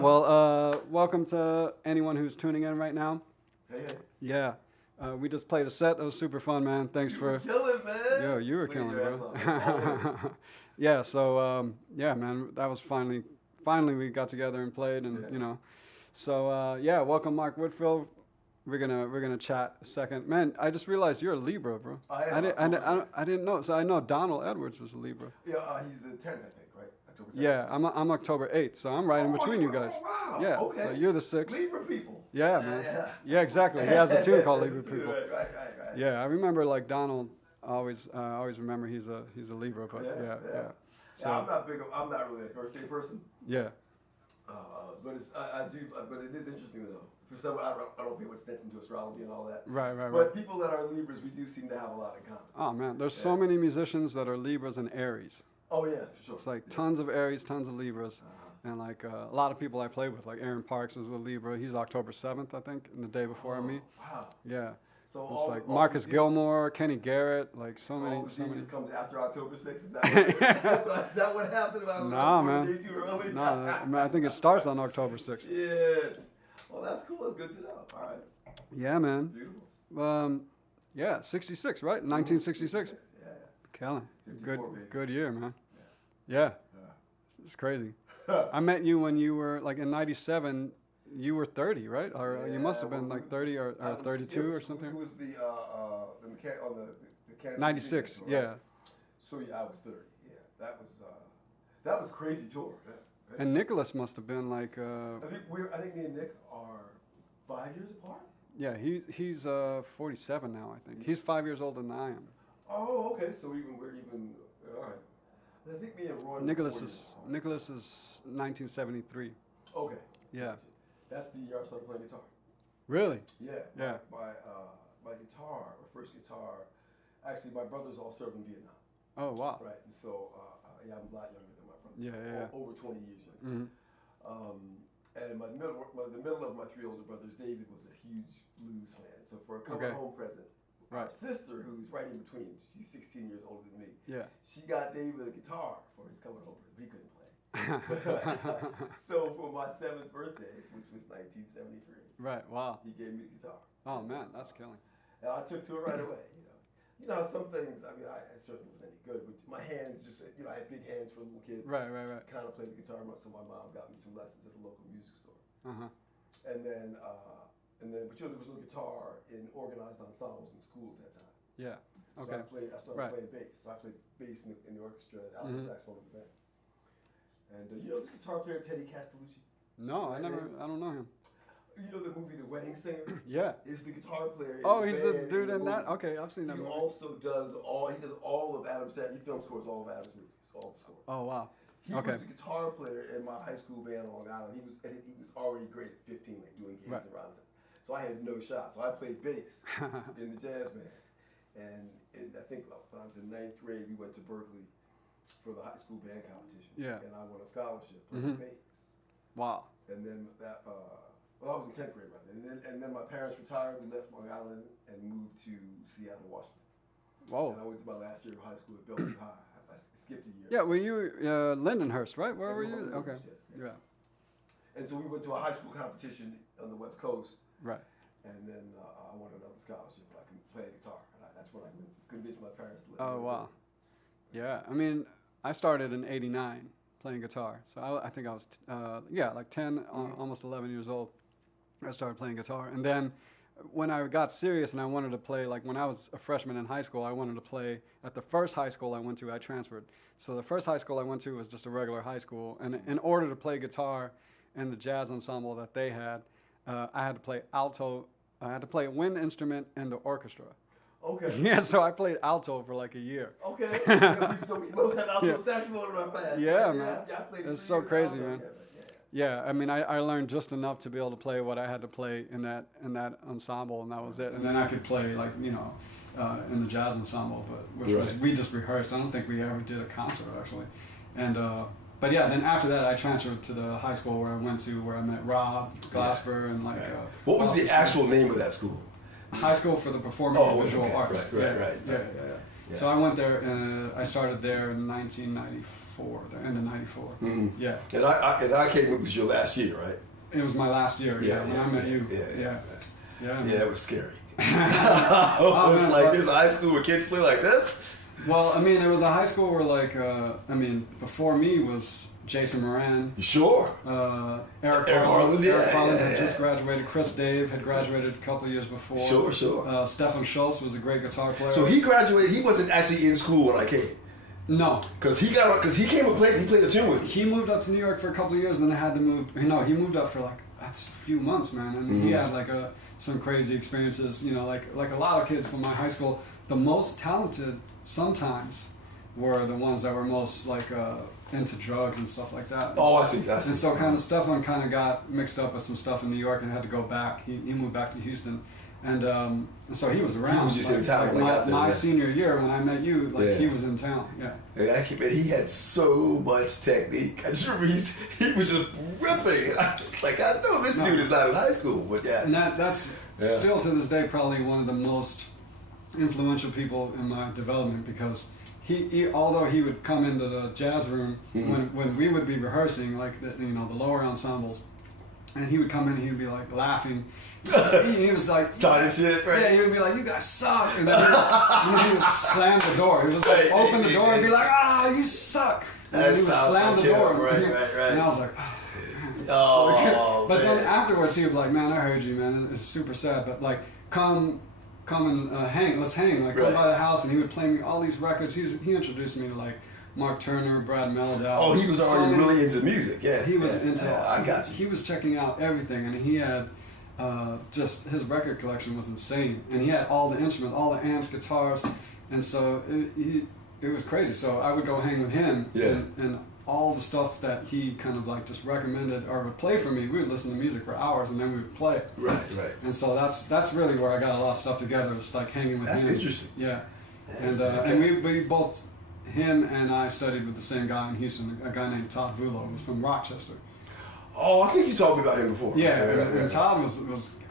Well, welcome to anyone who's tuning in right now. Hey. Yeah, we just played a set. That was super fun, man. Thanks for killing, man. Yo, you were Please, killing, your bro. ass off, Yeah, so yeah, man, that was finally we got together and played, and Yeah. you know, so yeah, welcome, Mark Whitfield. We're gonna chat a second, man. I just realized you're a Libra, bro. I am. I didn't know. So I know Donald Edwards was a Libra. Yeah, he's the 10th, I think, right? October 10th. Yeah, I'm October 8th, so I'm right in between you guys. Oh, wow. Yeah, Okay. so you're the 6th. Libra people. Yeah, man. Yeah, exactly. He has a tune called Libra People. Right. Yeah, I remember like Donald. Always remember he's a Libra, but yeah. So I'm not really a birthday person. Yeah. But I do. But it is interesting though. For some, I don't pay much attention to astrology and all that. Right. But people that are Libras, we do seem to have a lot in common. Oh man, there's so many musicians that are Libras and Aries. Oh yeah, for sure. It's like tons of Aries, tons of Libras, and like a lot of people I play with, like Aaron Parks is a Libra. He's October 7th, I think, and the day before me. Wow. Yeah. So it's like Marcus Gilmore, Kenny Garrett, like so many. Comes after October 6th. Is that what happened? Nah, man. Day too early? No, I mean, I think it starts on October 6th. Shit. Well, that's cool. That's good to know. All right. Yeah, man. Beautiful. Yeah, 66, right? 1966. Yeah. Kelly, 54, baby. good year, man. Yeah. It's crazy. Yeah. I met you when you were like in '97. You were 30, right? Or you must have been like 30 or 32 or something. It was the Kansas 96. City, Yeah. right? So yeah, I was 30. Yeah, that was crazy tour. Yeah. And Nicholas must have been like. I think me and Nick are 5 years apart. Yeah, he's 47 now. I think he's 5 years older than I am. Oh, okay. So we're even all right. I think me and Roy. Nicholas is 1973. Okay. Yeah. That's the year I started playing guitar. Really? Yeah. Yeah. My guitar, my first guitar. Actually, my brothers all served in Vietnam. Oh wow. Right. And so yeah, I'm a lot younger than my brother. Yeah. Over 20 years younger. And the middle of my 3 older brothers, David, was a huge blues fan. So for a coming home present, my sister, who's right in between, she's 16 years older than me. Yeah. She got David a guitar for his coming home present. He couldn't play. So for my 7th birthday, which was 1973, right. Wow. he gave me the guitar. Oh man, that's killing. And I took to it right away. You know, some things. I mean, I certainly wasn't any good, but my hands just. I had big hands for a little kid. Right. Kind of played the guitar much, so my mom got me some lessons at the local music store. And then, but there was no guitar in organized ensembles in schools at that time. Yeah. So Okay. I started playing bass. So I played bass in the orchestra and alto saxophone in the band. And you know this guitar player Teddy Castellucci? No, I don't know him. You know the movie The Wedding Singer? Yeah. Is the guitar player. Oh, he's the dude in that? Okay, I've seen that movie. He also does all of Adam Sandler. He film scores all of Adam's movies, all the scores. Oh wow. He was the guitar player in my high school band on Long Island. He was already great at 15, like doing gigs around town. So I had no shot. So I played bass in the jazz band. And I think when I was in 9th grade, we went to Berkeley for the high school band competition. Yeah. And I won a scholarship playing bass. Wow. And then I was in 10th grade by then. And then my parents retired. We left Long Island and moved to Seattle, Washington. Whoa. And I went to my last year of high school at Bellevue High. I skipped a year. Yeah, were you Lindenhurst, right? Where were you? Okay. Yeah. And so we went to a high school competition on the West Coast. Right. And then I won another scholarship. I could play guitar. And that's when I convinced my parents to let me. Oh wow. Yeah, I mean, I started in '89 playing guitar. So I think I was like 10, almost 11 years old. I started playing guitar, and then when I got serious and I wanted to play, like when I was a freshman in high school, I wanted to play at the first high school I went to. I transferred, so the first high school I went to was just a regular high school, and in order to play guitar in the jazz ensemble that they had, I had to play alto. I had to play a wind instrument in the orchestra. Okay. Yeah, so I played alto for like a year. Okay. So we both had alto saxophone in our past. Yeah, man. Yeah, I played it's 3 so years crazy, alto. man. Yeah, I mean, I learned just enough to be able to play what I had to play in that ensemble, and that was it. And then I could play like in the jazz ensemble, but we just rehearsed. I don't think we ever did a concert actually. And but yeah, then after that I transferred to the high school where I went to, where I met Rob Glasper and like. What was the actual name of that school? High School for the Performing and Visual Arts. Right. Yeah. So I went there. I started there in 1994. '94, the end of '94. Mm-hmm. Yeah. And I came. It was your last year, right? It was my last year. Yeah. When I met you. Yeah. Yeah. It was scary. It was like this high school where kids play like this. Well, I mean, it was a high school where before me was Jason Moran. Sure. Eric Harlan had just graduated. Chris Dave had graduated a couple of years before. Sure. Stefan Schultz was a great guitar player. So he graduated. He wasn't actually in school when I came. No, because he came and played. He played a tune with me. He moved up to New York for a couple of years, and then had to move. He moved up for that's a few months, man. And he had some crazy experiences. Like a lot of kids from my high school, the most talented sometimes were the ones that were most into drugs and stuff like that. Oh, I see. And so Stefan kind of got mixed up with some stuff in New York and had to go back. He moved back to Houston, and so he was around. He was just in town. My senior year when I met you, he was in town. Yeah. He had so much technique. I just remember he was just ripping. I was like, I know this dude is not in high school, but yeah. And that's still to this day probably one of the most influential people in my development, because he although he would come into the jazz room when we would be rehearsing the lower ensembles, and he would come in and he would be laughing. He was talking shit, right? Yeah, he would be like, "You guys suck," and then he would slam the door. He would just open the door and be like, you suck," and then he would slam the door. Right. And I was like, but then afterwards he would be like, "Man, I heard you, man. It's super sad, but come and hang. Let's hang. Come by the house." And he would play me all these records. He introduced me to Mark Turner, Brad Mehldau. Oh, he was already really into music. Yeah, he was into. I got you. He was checking out everything, and he had just his record collection was insane. And he had all the instruments, all the amps, guitars, and so it was crazy. So I would go hang with him, and all the stuff that he kind of just recommended or would play for me, we would listen to music for hours and then we would play. Right. And so that's really where I got a lot of stuff together. It's hanging with him. That's interesting. Yeah. And we both, him and I studied with the same guy in Houston, a guy named Todd Vulo, who was from Rochester. Oh, I think you told me about him before. Yeah, and Todd was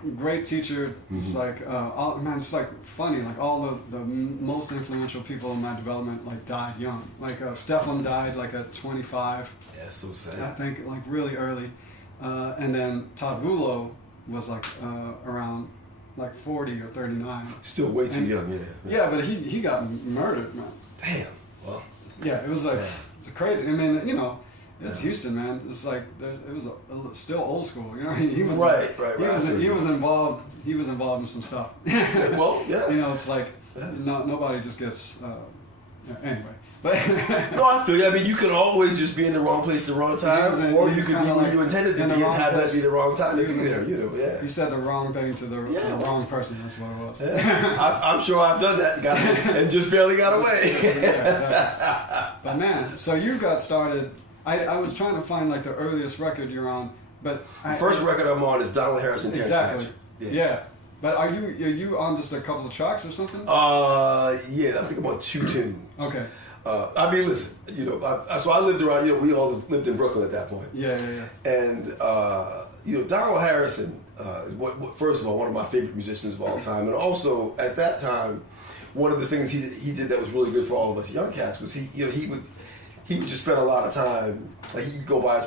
a great teacher. Just just funny. All the most influential people in my development died young. Stefan died at 25. Yeah, so sad. I think really early, and then Todd Vulo was around 40 or 39. Still way too young, yeah. Yeah, but he got murdered, man. Damn. Well. Yeah, it was it's crazy. I mean, it's Houston, man. It's it was still old school. He was right. He was involved. He was involved in some stuff. Well, yeah. It's nobody just gets. Anyway, but no, I feel you. I mean, you can always just be in the wrong place at the wrong time, or you can be where you intended to be and have that be the wrong time to be there. Yeah. You said the wrong thing to the wrong person. That's what it was. Yeah. I'm sure I've done that, and just barely got away. Yeah, exactly. But man, so you got started. I was trying to find the earliest record you're on, but the first record I'm on is Donald Harrison. Exactly. Yeah. But are you on just a couple of tracks or something? Yeah, I think I'm on 2 tunes. Okay. I mean, listen, so I lived around, we all lived in Brooklyn at that point. Yeah. And, Donald Harrison, first of all, one of my favorite musicians of all time. And also, at that time, one of the things he did that was really good for all of us young cats was he would just spend a lot of time, he would go by his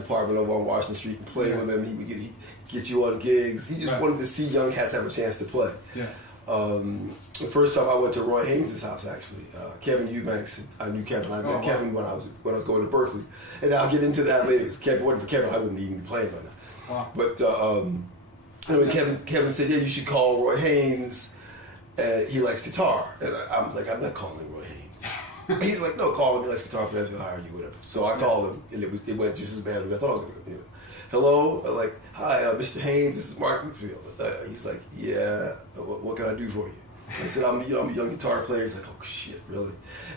apartment over on Washington Street and play with him. He would get you on gigs. He just wanted to see young cats have a chance to play. Yeah. The first time I went to Roy Haynes' house, actually, Kevin Eubanks. I knew Kevin. I met Kevin when I was going to Berkeley, and I'll get into that later. If it wasn't for Kevin, I wouldn't even be playing by now. Wow. But Kevin said, "Yeah, you should call Roy Haynes. He likes guitar." And I'm like, "I'm not calling Roy Haynes." He's like, "No, call him. He likes guitar players. He'll hire you, whatever." So I called him, and it went just as bad as I thought it was going to. Hello, hi, Mr. Haynes. This is Mark Whitfield. He's like, "Yeah, what can I do for you?" I said, I'm a young guitar player. He's like, "Oh shit, really?"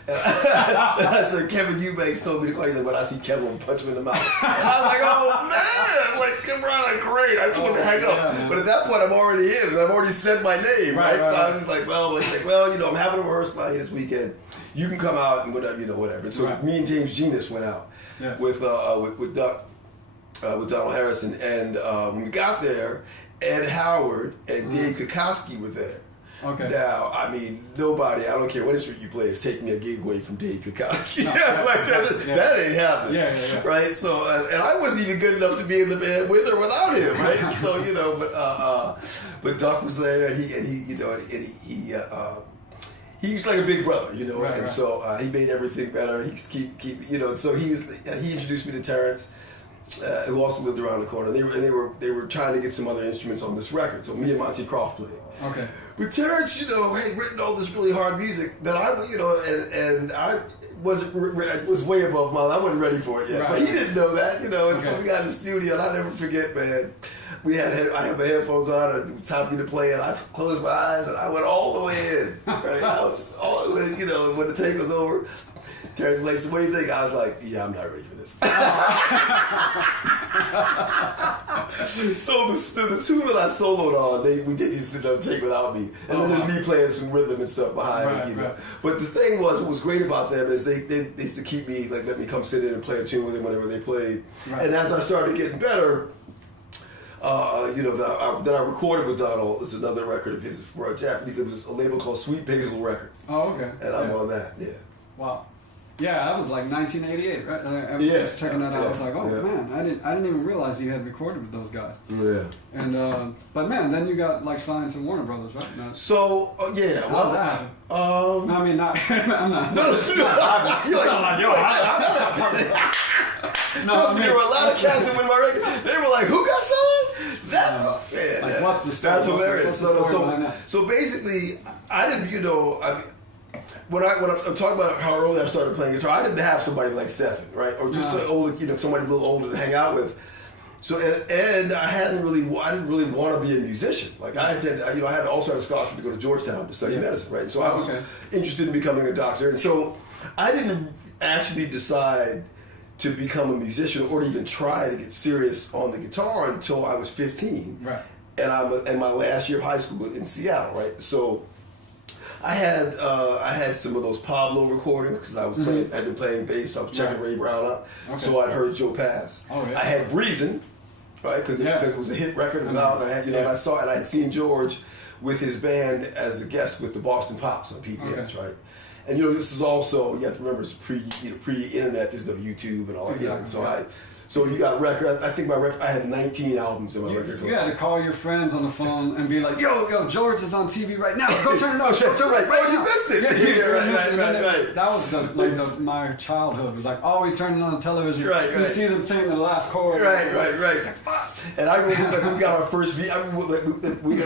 And I said, "Kevin Eubanks told me to call you." He's like, "When I see Kevin, I'll punch him in the mouth." And I was like, "Oh man, come around, great." I just wanted to hang up, but at that point, I'm already in, and I've already said my name, right? So I was just like, "Well, I'm having a rehearsal out here this weekend. You can come out and whatever, whatever." So me and James Genius went out with Donald Harrison, and when we got there, Ed Howard and Dave Kokoski were there. Okay. Now, I mean, nobody, I don't care what instrument you play, is taking a gig away from Dave Hancock. No, that ain't happening. Yeah. Right? So, and I wasn't even good enough to be in the band with or without him, right? So, you know, but Doc was there, and he you know, and he was like a big brother, you know, and so he made everything better. He keep you know, so he introduced me to Terrence, who also lived around the corner. They were trying to get some other instruments on this record, so me and Monty Croft played. Okay. But Terrence, you know, had written all this really hard music that I, you know, and I was way above mine. I wasn't ready for it yet, but he didn't know that, you know. And so we got in the studio, and I never forget, man. I had my headphones on, and it was time for me to play, and I closed my eyes, and I went all the way in. Right? I was all the way, you know. When the take was over, Terrence was like, "So what do you think?" I was like, "Yeah, I'm not ready for this." So the tune that I soloed on, we did just take without me, and then there's me playing some rhythm and stuff behind it, you know. But the thing was, what was great about them is they used to keep me, like, let me come sit in and play a tune with them whenever they played. And as I started getting better, you know, that I recorded with Donald. There's another record of his for a Japanese. It was a label called Sweet Basil Records. Oh, okay. And I'm on that. Yeah. Wow. Yeah, that was like 1988, right? I was just checking that out. I was like, oh man, I didn't even realize you had recorded with those guys. Yeah. And but man, then you got like signed to Warner Brothers, right? No. So yeah, How'd that happen? No, I mean not. I'm not. No, you sound like yo. Trust me, there were a lot of cats that went my record. They were like, "Who got signed?" That like, what's the story? That's hilarious. What's the story So basically, I didn't, you know, when I'm talking about how early I started playing guitar, I didn't have somebody like Stephen, right, or just older, you know, somebody a little older to hang out with. So and I didn't really want to be a musician. Like I had also had a scholarship to go to Georgetown to study medicine, right? So I was interested in becoming a doctor, and so I didn't actually decide to become a musician or to even try to get serious on the guitar until I was 15. Right. And I'm in my last year of high school in Seattle, right? So I had some of those Pablo recordings because I was I'd been playing bass. I was checking Ray Brown out, so I'd heard Joe Pass. I had Breezin', right? Because it was a hit record. It was out. And I had, you know, and I had seen George with his band as a guest with the Boston Pops on PBS, right? And you know, this is also, you have to remember, it's pre-internet. There's no YouTube and all that. So you got a record. I think I had 19 albums in my record. You had to call your friends on the phone and be like, yo, George is on TV right now. Go turn it on. Right, you missed it. Right. That was my childhood. Was like always turning on the television. Right. You see them singing the last chord. Right. And I remember we got our first. We got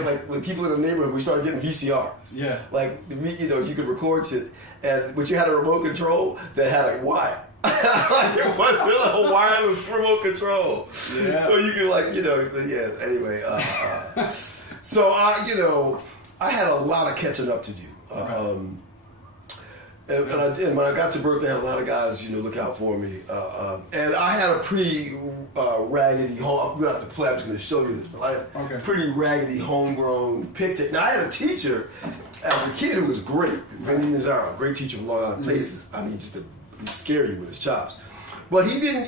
like people in the neighborhood. We started getting VCRs. Yeah. Like you know, you could record shit, but you had a remote control that had a wire. Like it wasn't a wireless remote control, so you could anyway, so I had a lot of catching up to do, and I did. When I got to Berkeley, I had a lot of guys look out for me, and I had a pretty raggedy home. I'm gonna have to play. I'm just gonna show you this, but I had a pretty raggedy homegrown picture. Now I had a teacher as a kid who was great, Vinny Nazaro, great teacher from Long Island. Places, I mean, just he'd scare you with his chops, but he didn't.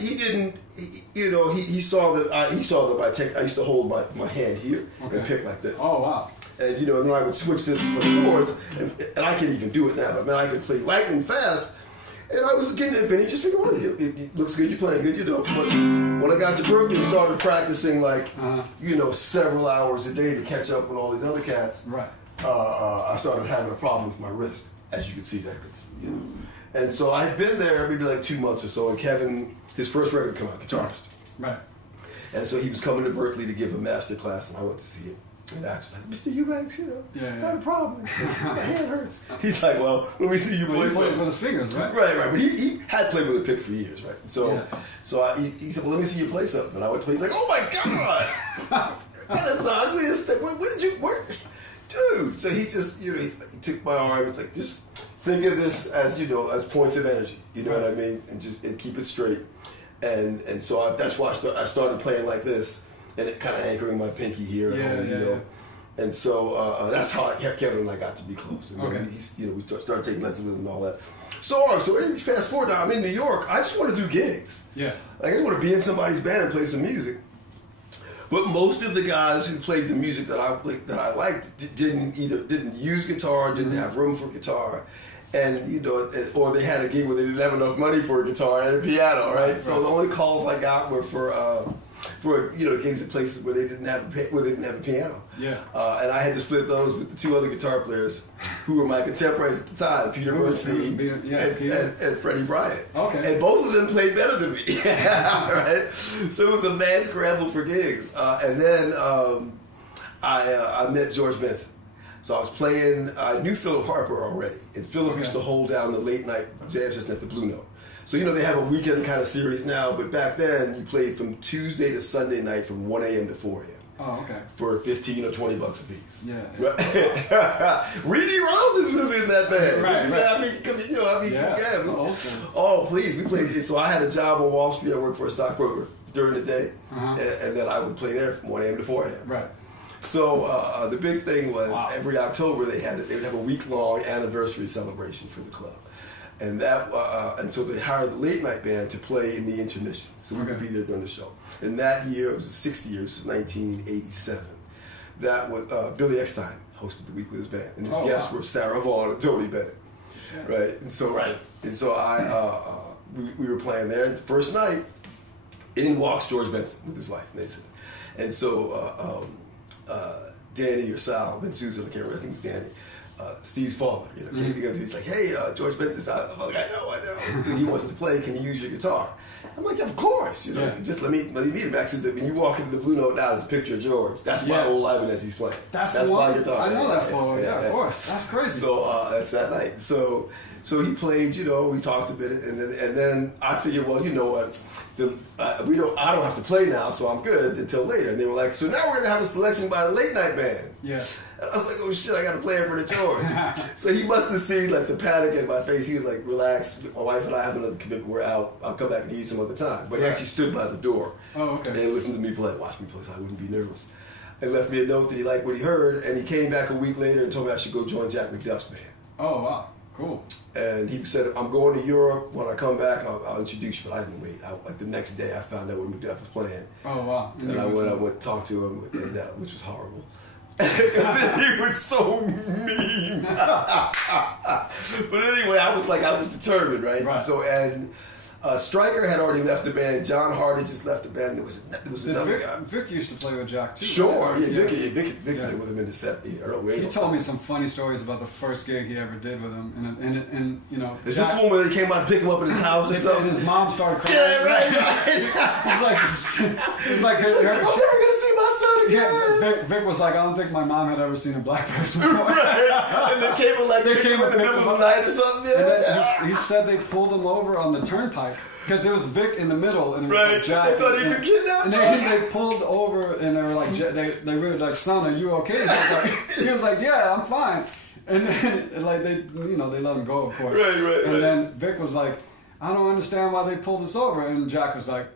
He saw that I used to hold my hand here and pick like this. Oh wow! And and then I would switch this with the chords, and I can't even do it now. But man, I could play lightning fast. And I was getting it, Vinny. Just figured, well, it looks good. You're playing good, But when I got to Berkeley and started practicing, several hours a day to catch up with all these other cats, right? I started having a problem with my wrist, as you can see there. And so I had been there maybe like 2 months or so, and Kevin, his first record come out, guitarist. Right. And so he was coming to Berkeley to give a master class, and I went to see it. And I was like, Mr. Eubanks, I had a problem. My hand hurts. He's like, well, let me see you play. He played with his fingers, right? Right. But he had played with a pick for years, right? So, he said, well, let me see you play something. And I went to play. He's like, oh my God, that is the ugliest thing. When did you work? Dude. So he just, he took my arm and was like, just think of this as, as points of energy. You know what I mean? And keep it straight. And so that's why I started playing like this, and it kind of anchoring my pinky here at home, And so that's how Kevin and I got to be close. And then we started taking lessons with him and all that. So fast forward now, I'm in New York. I just want to do gigs. Yeah. Like I just want to be in somebody's band and play some music. But most of the guys who played the music that I liked didn't use guitar, didn't have room for guitar, and or they had a gig where they didn't have enough money for a guitar and a piano, right? So the only calls I got were for gigs at places where they didn't have a piano. Yeah. And I had to split those with the two other guitar players who were my contemporaries at the time, Peter Bernstein and Freddie Bryant. Okay. And both of them played better than me, right? So it was a mad scramble for gigs. And then I met George Benson. So I was playing, I knew Philip Harper already. And Philip used to hold down the late night jam session at the Blue Note. So, they have a weekend kind of series now, but back then you played from Tuesday to Sunday night from 1 a.m. to 4 a.m. Oh, okay. For $15 or $20 a piece. Yeah. Right? Reedy Rosnes was in that band. Right. Yeah. Oh, please. We played. So I had a job on Wall Street. I worked for a stockbroker during the day, and then I would play there from 1 a.m. to 4 a.m. Right. So the big thing was every October they would have a week-long anniversary celebration for the club. And and so they hired the late night band to play in the intermission, so we would be there during the show. And that year, it was 60 years, it was 1987. That was Billy Eckstein hosted the week with his band, and his guests were Sarah Vaughan and Tony Bennett, right? And so we were playing there. The first night, in walks George Benson with his wife, Mason, and so Danny or Sal, Ben Susan, I can't remember, I think it was Danny. Steve's father, came together. He's like, "Hey, George Benson's out." I'm like, "I know." He wants to play. Can you use your guitar? I'm like, "Of course." Just let me meet him. Back since when you walk into the Blue Note now, there's a picture of George. That's my old Ibanez he's playing. That's my guitar. I know that photo. Yeah, of course. That's crazy. So that's that night. So he played. We talked a bit, and then I figured, well, you know what? I don't have to play now, so I'm good until later. And they were like, "So now we're gonna have a selection by the late night band." Yeah. I was like, "Oh shit, I got to play it for the George." So he must have seen like the panic in my face. He was like, "Relax, my wife and I have another commitment. We're out. I'll come back and use some other time." But he actually stood by the door and listened to me play, watched me play, so I wouldn't be nervous. And left me a note that he liked what he heard, and he came back a week later and told me I should go join Jack McDuff's band. Oh wow, cool. And he said, "I'm going to Europe. When I come back, I'll introduce you." But I didn't wait. Like the next day, I found out what McDuff was playing. Oh wow. And I went to talk to him, which was horrible. He was so mean. But anyway, I was determined, right? So Stryker had already left the band. John Hart had just left the band. There was another guy. Vic used to play with Jack too. Sure, right? Vic played with him in the 70s, early 80s. He told me some funny stories about the first gig he ever did with him, and Is this the one where they came out and picked him up in his house or something? And his mom started crying. Yeah, right. It's like I'm never gonna see my son again. Yeah, Vic was like, "I don't think my mom had ever seen a black person before." Right. And they came in the middle of the night or something. Yeah. He said they pulled him over on the turnpike because there was Vic in the middle and it was like Jack. They thought he'd been kidnapped. And they pulled over and they were like, they were like, "Son, are you okay?" He was like, "Yeah, I'm fine." And then like they let him go, of course. Right. And then Vic was like, "I don't understand why they pulled us over." And Jack was like,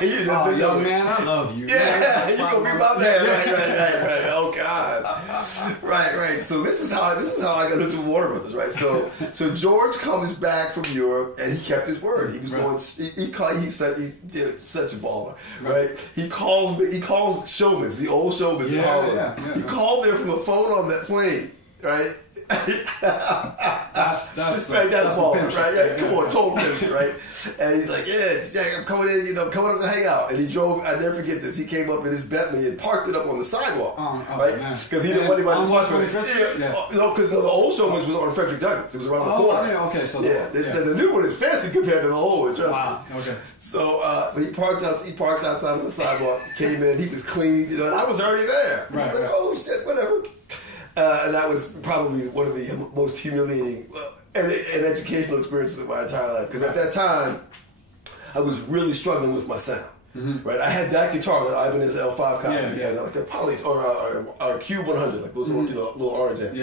"Young man, I love you." Yeah, you gonna be my man. Right. Oh God. Right. So this is how I got into Warner Brothers, right? So George comes back from Europe and he kept his word. He was going. He said he did such a baller, right? He calls Showman's, the old Showman's in Harlem. He called there from a phone on that plane, right? That's baller, right? Yeah, come on, total pimp, right? And he's like, "Yeah, Jack, I'm coming in, coming up to hang out." And he drove. I never forget this. He came up in his Bentley and parked it up on the sidewalk, right? Because he didn't want anybody to watch it. Because the old Showman's was on Frederick Douglass. It was around the corner. Okay, so the new one is fancy compared to the old one. Trust me. Okay. So he parked outside on the sidewalk. Came in. He was clean, and I was already there. Right. I was like, "Oh shit, whatever." And that was probably one of the most humiliating and educational experiences of my entire life. Because at that time, I was really struggling with my sound. Right, I had that guitar, that Ibanez L5 copy, like a Poly or a Cube 100, like those little orange ends.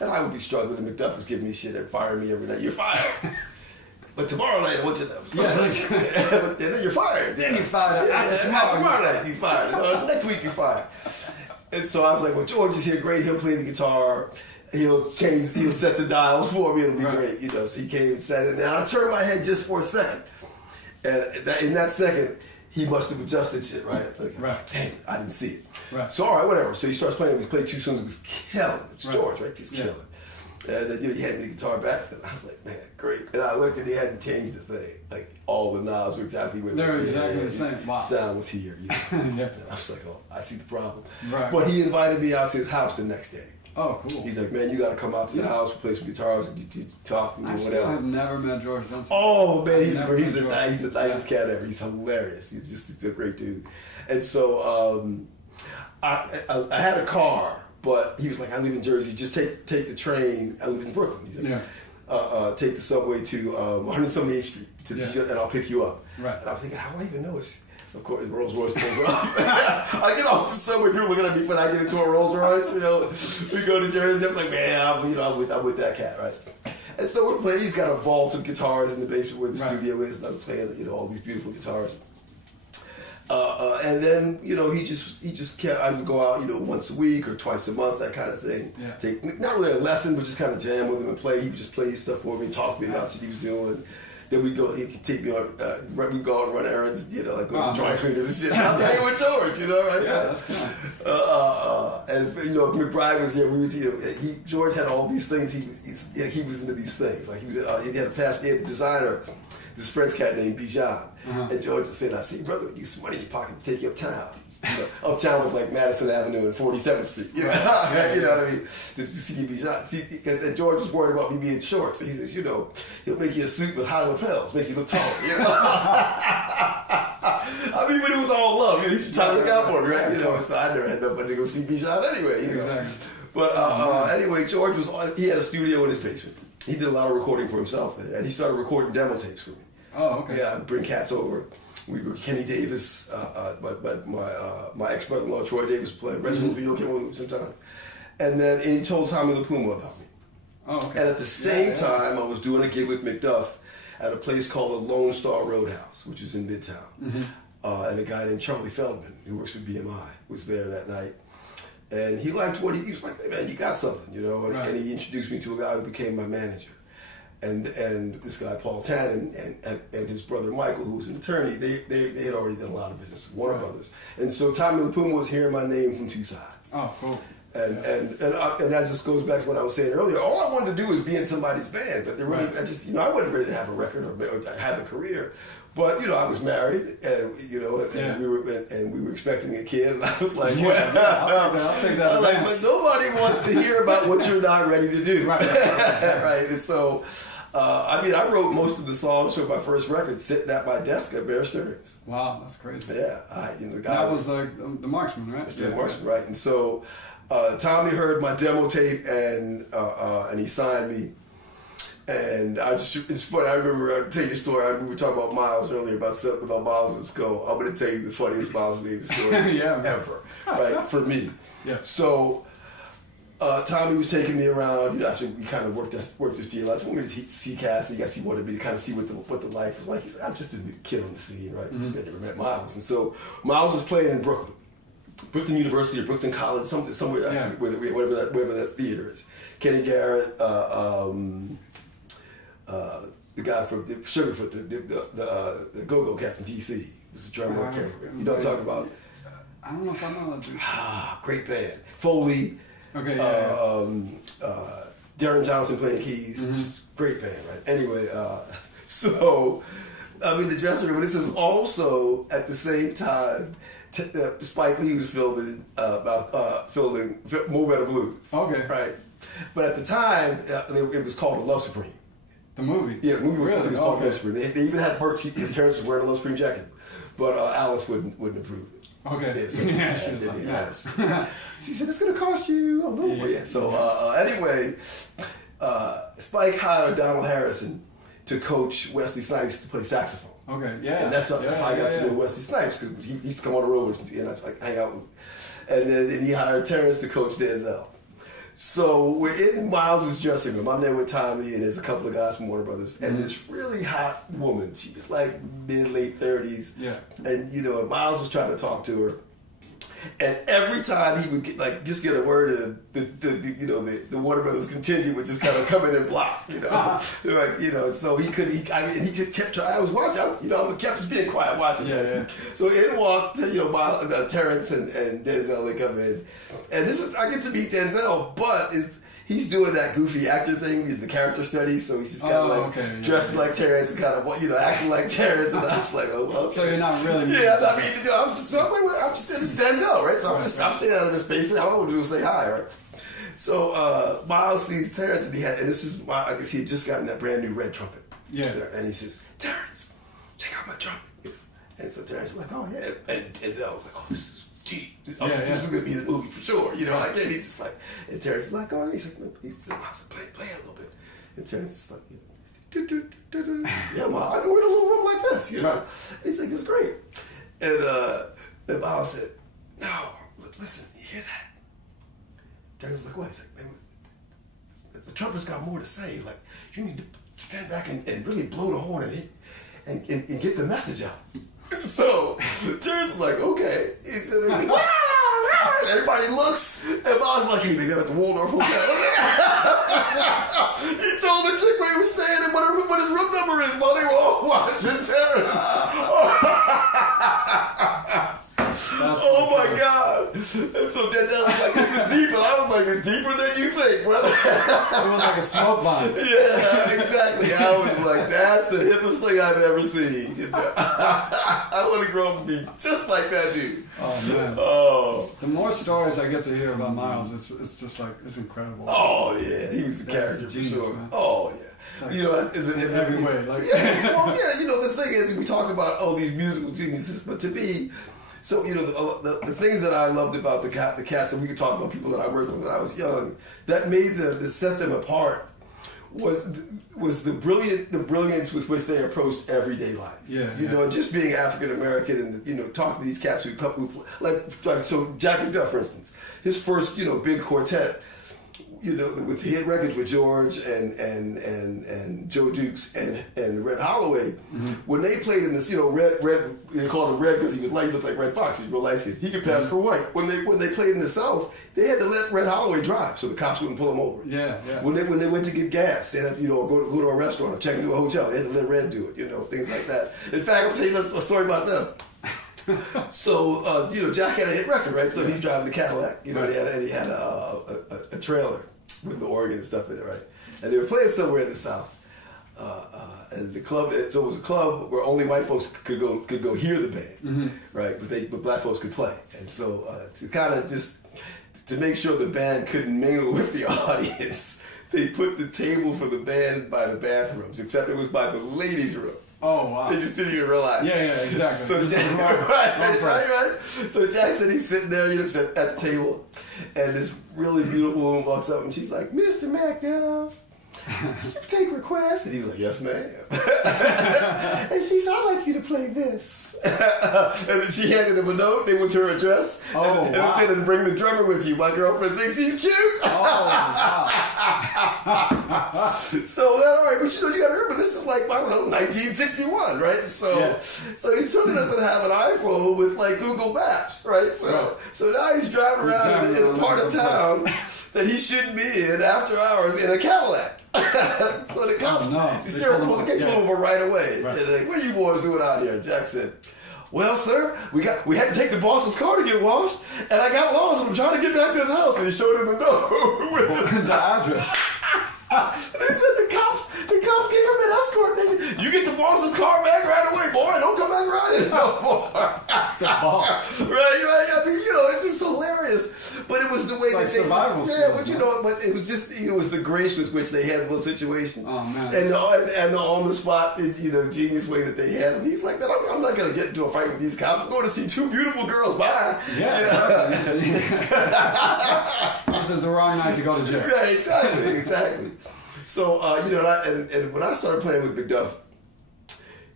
And I would be struggling, and McDuff was giving me shit and firing me every night. "You're fired." But tomorrow night, I want you to. But then you're fired. Then you're fired. Tomorrow night, you're fired. Next week, you're fired. And so I was like, "Well, George is here, great. He'll play the guitar. He'll set the dials for me. It'll be great." So he came and sat in there. And I turned my head just for a second. And in that second, he must have adjusted shit, right? Like, Right. Damn, I didn't see it. Right. So all right, whatever. So he starts playing. He played 2 songs. It was killing. It's Right. George, right? Just killing. And then he handed me the guitar back, and I was like, man, great. And I looked, and he hadn't changed the thing. Like all the knobs were exactly where They're exactly the same. Wow. Sound was here. You know? Yeah. And I was like, oh, I see the problem. Right. But he invited me out to his house the next day. Oh, cool. He's like, man, you got to come out to the house, we play some guitars, and you talk and I do still whatever. have never met George Benson. Oh man, he's Never he's met the George. nicest cat ever. He's hilarious. He's a great dude. And so I had a car, but he was like, I live in Jersey. Just take the train. I live in Brooklyn. He's like, take the subway to 178th Street and I'll pick you up. Right. And I'm thinking, how do I even know it's? Of course, Rolls Royce pulls up. I get off the subway, people looking at me when I get into a Rolls Royce. You know, we go to Jersey. I'm like, man, I'm with that cat, right? And so we're playing. He's got a vault of guitars in the basement where the studio is, and I'm playing, all these beautiful guitars. And then, he just kept. I would go out, once a week or twice a month, that kind of thing. Yeah. Take not really a lesson, but just kind of jam with him and play. He would just play stuff for me, talk to me about what he was doing. Then we'd go. He could take me on. We'd go out and run errands. Like go to dry cleaners and shit. I'm hanging with George. Right? Yeah, that's cool. And if McBride was here, we would. George had all these things. He was into these things. Like he had a fashion. He had a designer. This French cat named Bijan. And George was saying, I see, brother, you some money in your pocket to take you uptown. Uptown was like Madison Avenue and 47th Street. You know what I mean? To see Bijan. Because George was worried about me being short. So he says, he'll make you a suit with high lapels, make you look taller. I mean, but it was all love. He should try to look out for me, right? So I never had nobody to go see Bijan anyway. Exactly. But anyway, George he had a studio in his basement. He did a lot of recording for himself there, and he started recording demo tapes for me. Oh, okay. Yeah, I'd bring cats over. We were Kenny Davis, my ex-brother-in-law Troy Davis played. Reginald Field came over sometimes, and he told Tommy LaPuma about me. Oh, okay. And at the same time, I was doing a gig with McDuff at a place called the Lone Star Roadhouse, which is in Midtown. And a guy named Charlie Feldman, who works for BMI, was there that night. And he liked what he was like, hey man, you got something, Right. And he introduced me to a guy who became my manager. And this guy, Paul Tannen, and his brother Michael, who was an attorney, they had already done a lot of business, Warner Brothers. And so Tommy LaPuma was hearing my name from two sides. Oh, cool. And that just goes back to what I was saying earlier. All I wanted to do was be in somebody's band, but really, I wasn't ready to have a record or have a career. But I was married, and we were expecting a kid, and I was like, I'll take that. But nobody wants to hear about what you're not ready to do, Right. right? And so, I wrote most of the songs for my first record sitting at my desk at Bear Stearns. Wow, that's crazy. Yeah, the guy was the Marksman, right? The Marksman, right? And so, Tommy heard my demo tape, and he signed me. And it's funny, I remember, I'll tell you a story. We were talking about Miles earlier, about Miles and Skull. I'm going to tell you the funniest Miles Davis story ever, right, for me. Yeah. So, Tommy was taking me around. Actually, we kind of worked this deal. I just wanted to see Cassie, he wanted me to kind of see what the life was like. He said, I'm just a kid on the scene, right? I never met Miles. And so, Miles was playing in Brooklyn University or Brooklyn College, somewhere, wherever that theater is. Kenny Garrett, the guy from Sugarfoot, the go-go cat from DC, was the drummer. You know what I'm talking about? I don't know if I know that dude. Great band. Foley. Okay. Darren Johnson playing keys. Great band, right? Anyway, so the dressing room. This is also at the same time. Spike Lee was filming More Better Blues. Okay. Right. But at the time, it was called Love Supreme. The movie? Yeah, the movie was called Love Supreme. They even had merch because Terrence was wearing a Love Supreme jacket. But Alice wouldn't approve it. Okay. Yeah, so she was like, she said, it's going to cost you a little bit. So anyway, Spike hired Donald Harrison to coach Wesley Snipes to play saxophone. Okay, yeah. And that's how I got to know Wesley Snipes, because he used to come on the road with me, and I was like, hang out with him. And then he hired Terrence to coach Denzel. So we're in Miles' dressing room. I'm there with Tommy, and there's a couple of guys from Warner Brothers, and this really hot woman. She was like mid-late 30s. Yeah. And, Miles was trying to talk to her. And every time he would just get a word in, the Watermelons contingent would just kind of come in and block, So he kept trying. I was watching, I kept just being quiet watching. Yeah. So in walked, Terrence and Denzel, they come in, and I get to meet Denzel, but he's doing that goofy actor thing, the character studies, so he's just kind of dressing like Terrence and kind of acting like Terrence, and I was like, oh, well. Okay. So you're not really. Yeah, I mean, I'm just it's Denzel, right? So I'm staying out of his space, and all I want to do is say hi, right? So Miles sees Terrence, and this is why I guess he had just gotten that brand new red trumpet. Yeah. And he says, Terrence, check out my trumpet. And so Terrence is like, oh yeah, and Denzel was like, oh, this is deep. This is gonna be the movie for sure, and he's just like, and Terrence is like, oh, he's like, play it a little bit, and Terrence is like, yeah, Mom, we're in a little room like this, Right. He's like, it's great, and Miles said, no, listen, you hear that? Terrence is like, what? He's like, man, the trumpet's got more to say. Like, you need to stand back and really blow the horn and get the message out. So Terrence is like, okay. He said, everybody looks, and Miles is like, hey, baby, I'm at the Waldorf Hotel. He told the chick where he was staying and what his room number is while they were all watching Terrence. Oh my God. And so Denzel was like, this is deep. And I was like, it's deeper than you think, brother. It was like a smoke bomb. Yeah, exactly. I was like, that's the hippest thing I've ever seen. I want to grow up and be just like that dude. Oh, man. Oh. The more stories I get to hear about Miles, it's just like, it's incredible. Oh, yeah. He was the character for sure. Man. Oh, yeah. Like, in every way. Like, the thing is, we talk about, these musical geniuses, but to me, so, the things that I loved about the cast, and we could talk about people that I worked with when I was young, that made them, that set them apart, was the brilliance with which they approached everyday life. Yeah. Just being African American and, talking to these cats who so Jack McDuff, for instance, his first, big quartet, with hit records with George and Joe Dukes and Red Holloway, when they played in this, Red, they called him Red because he was light, he looked like Red Fox, he's real light skinned. He could pass for white. When they played in the South, they had to let Red Holloway drive so the cops wouldn't pull him over. Yeah. When they went to get gas, they had to, go to a restaurant or check into a hotel, they had to let Red do it, things like that. In fact, I'll tell you a story about them. So, Jack had a hit record, right? So he's driving the Cadillac, and he had a trailer with the organ and stuff in it, right? And they were playing somewhere in the South, and the club. So it was a club where only white folks could go hear the band, right? But black folks could play, and so to kind of just to make sure the band couldn't mingle with the audience, they put the table for the band by the bathrooms, except it was by the ladies' room. Oh, wow. They just didn't even realize. Yeah, exactly. So Jack, right. So Jack said he's sitting there, at the table, and this really beautiful woman walks up, and she's like, Mr. McDuff, do you take requests? And he's like, yes, ma'am. And she said, I'd like you to play this. And then she handed him a note. It was her address. Oh, and it said, and bring the drummer with you. My girlfriend thinks he's cute. Oh, wow. So, all right, but you got to remember, this is like, 1961, right? So he certainly doesn't have an iPhone with Google Maps, right? So now he's driving around in a part of town that he shouldn't be in after hours in a Cadillac. So the cops, they pulled him over right away. Right. And like, what are you boys doing out here? Jack said, well, sir, we had to take the boss's car to get washed, and I got lost, and I'm trying to get back to his house. And he showed him the note with the address. They said the cops gave him an escort. You get the boss's car back right away, boy. Don't come back riding no more. The boss. Right. I mean, it's just hilarious. But it was the way that they survival just, skills, but it was just, it was the grace with which they handled those situations. Oh, man. And the on-the-spot, genius way that they had. And he's like, man, I'm not going to get into a fight with these cops. I'm going to see two beautiful girls. Bye. Yeah. This is the wrong night to go to jail. Right, exactly. So, and when I started playing with McDuff,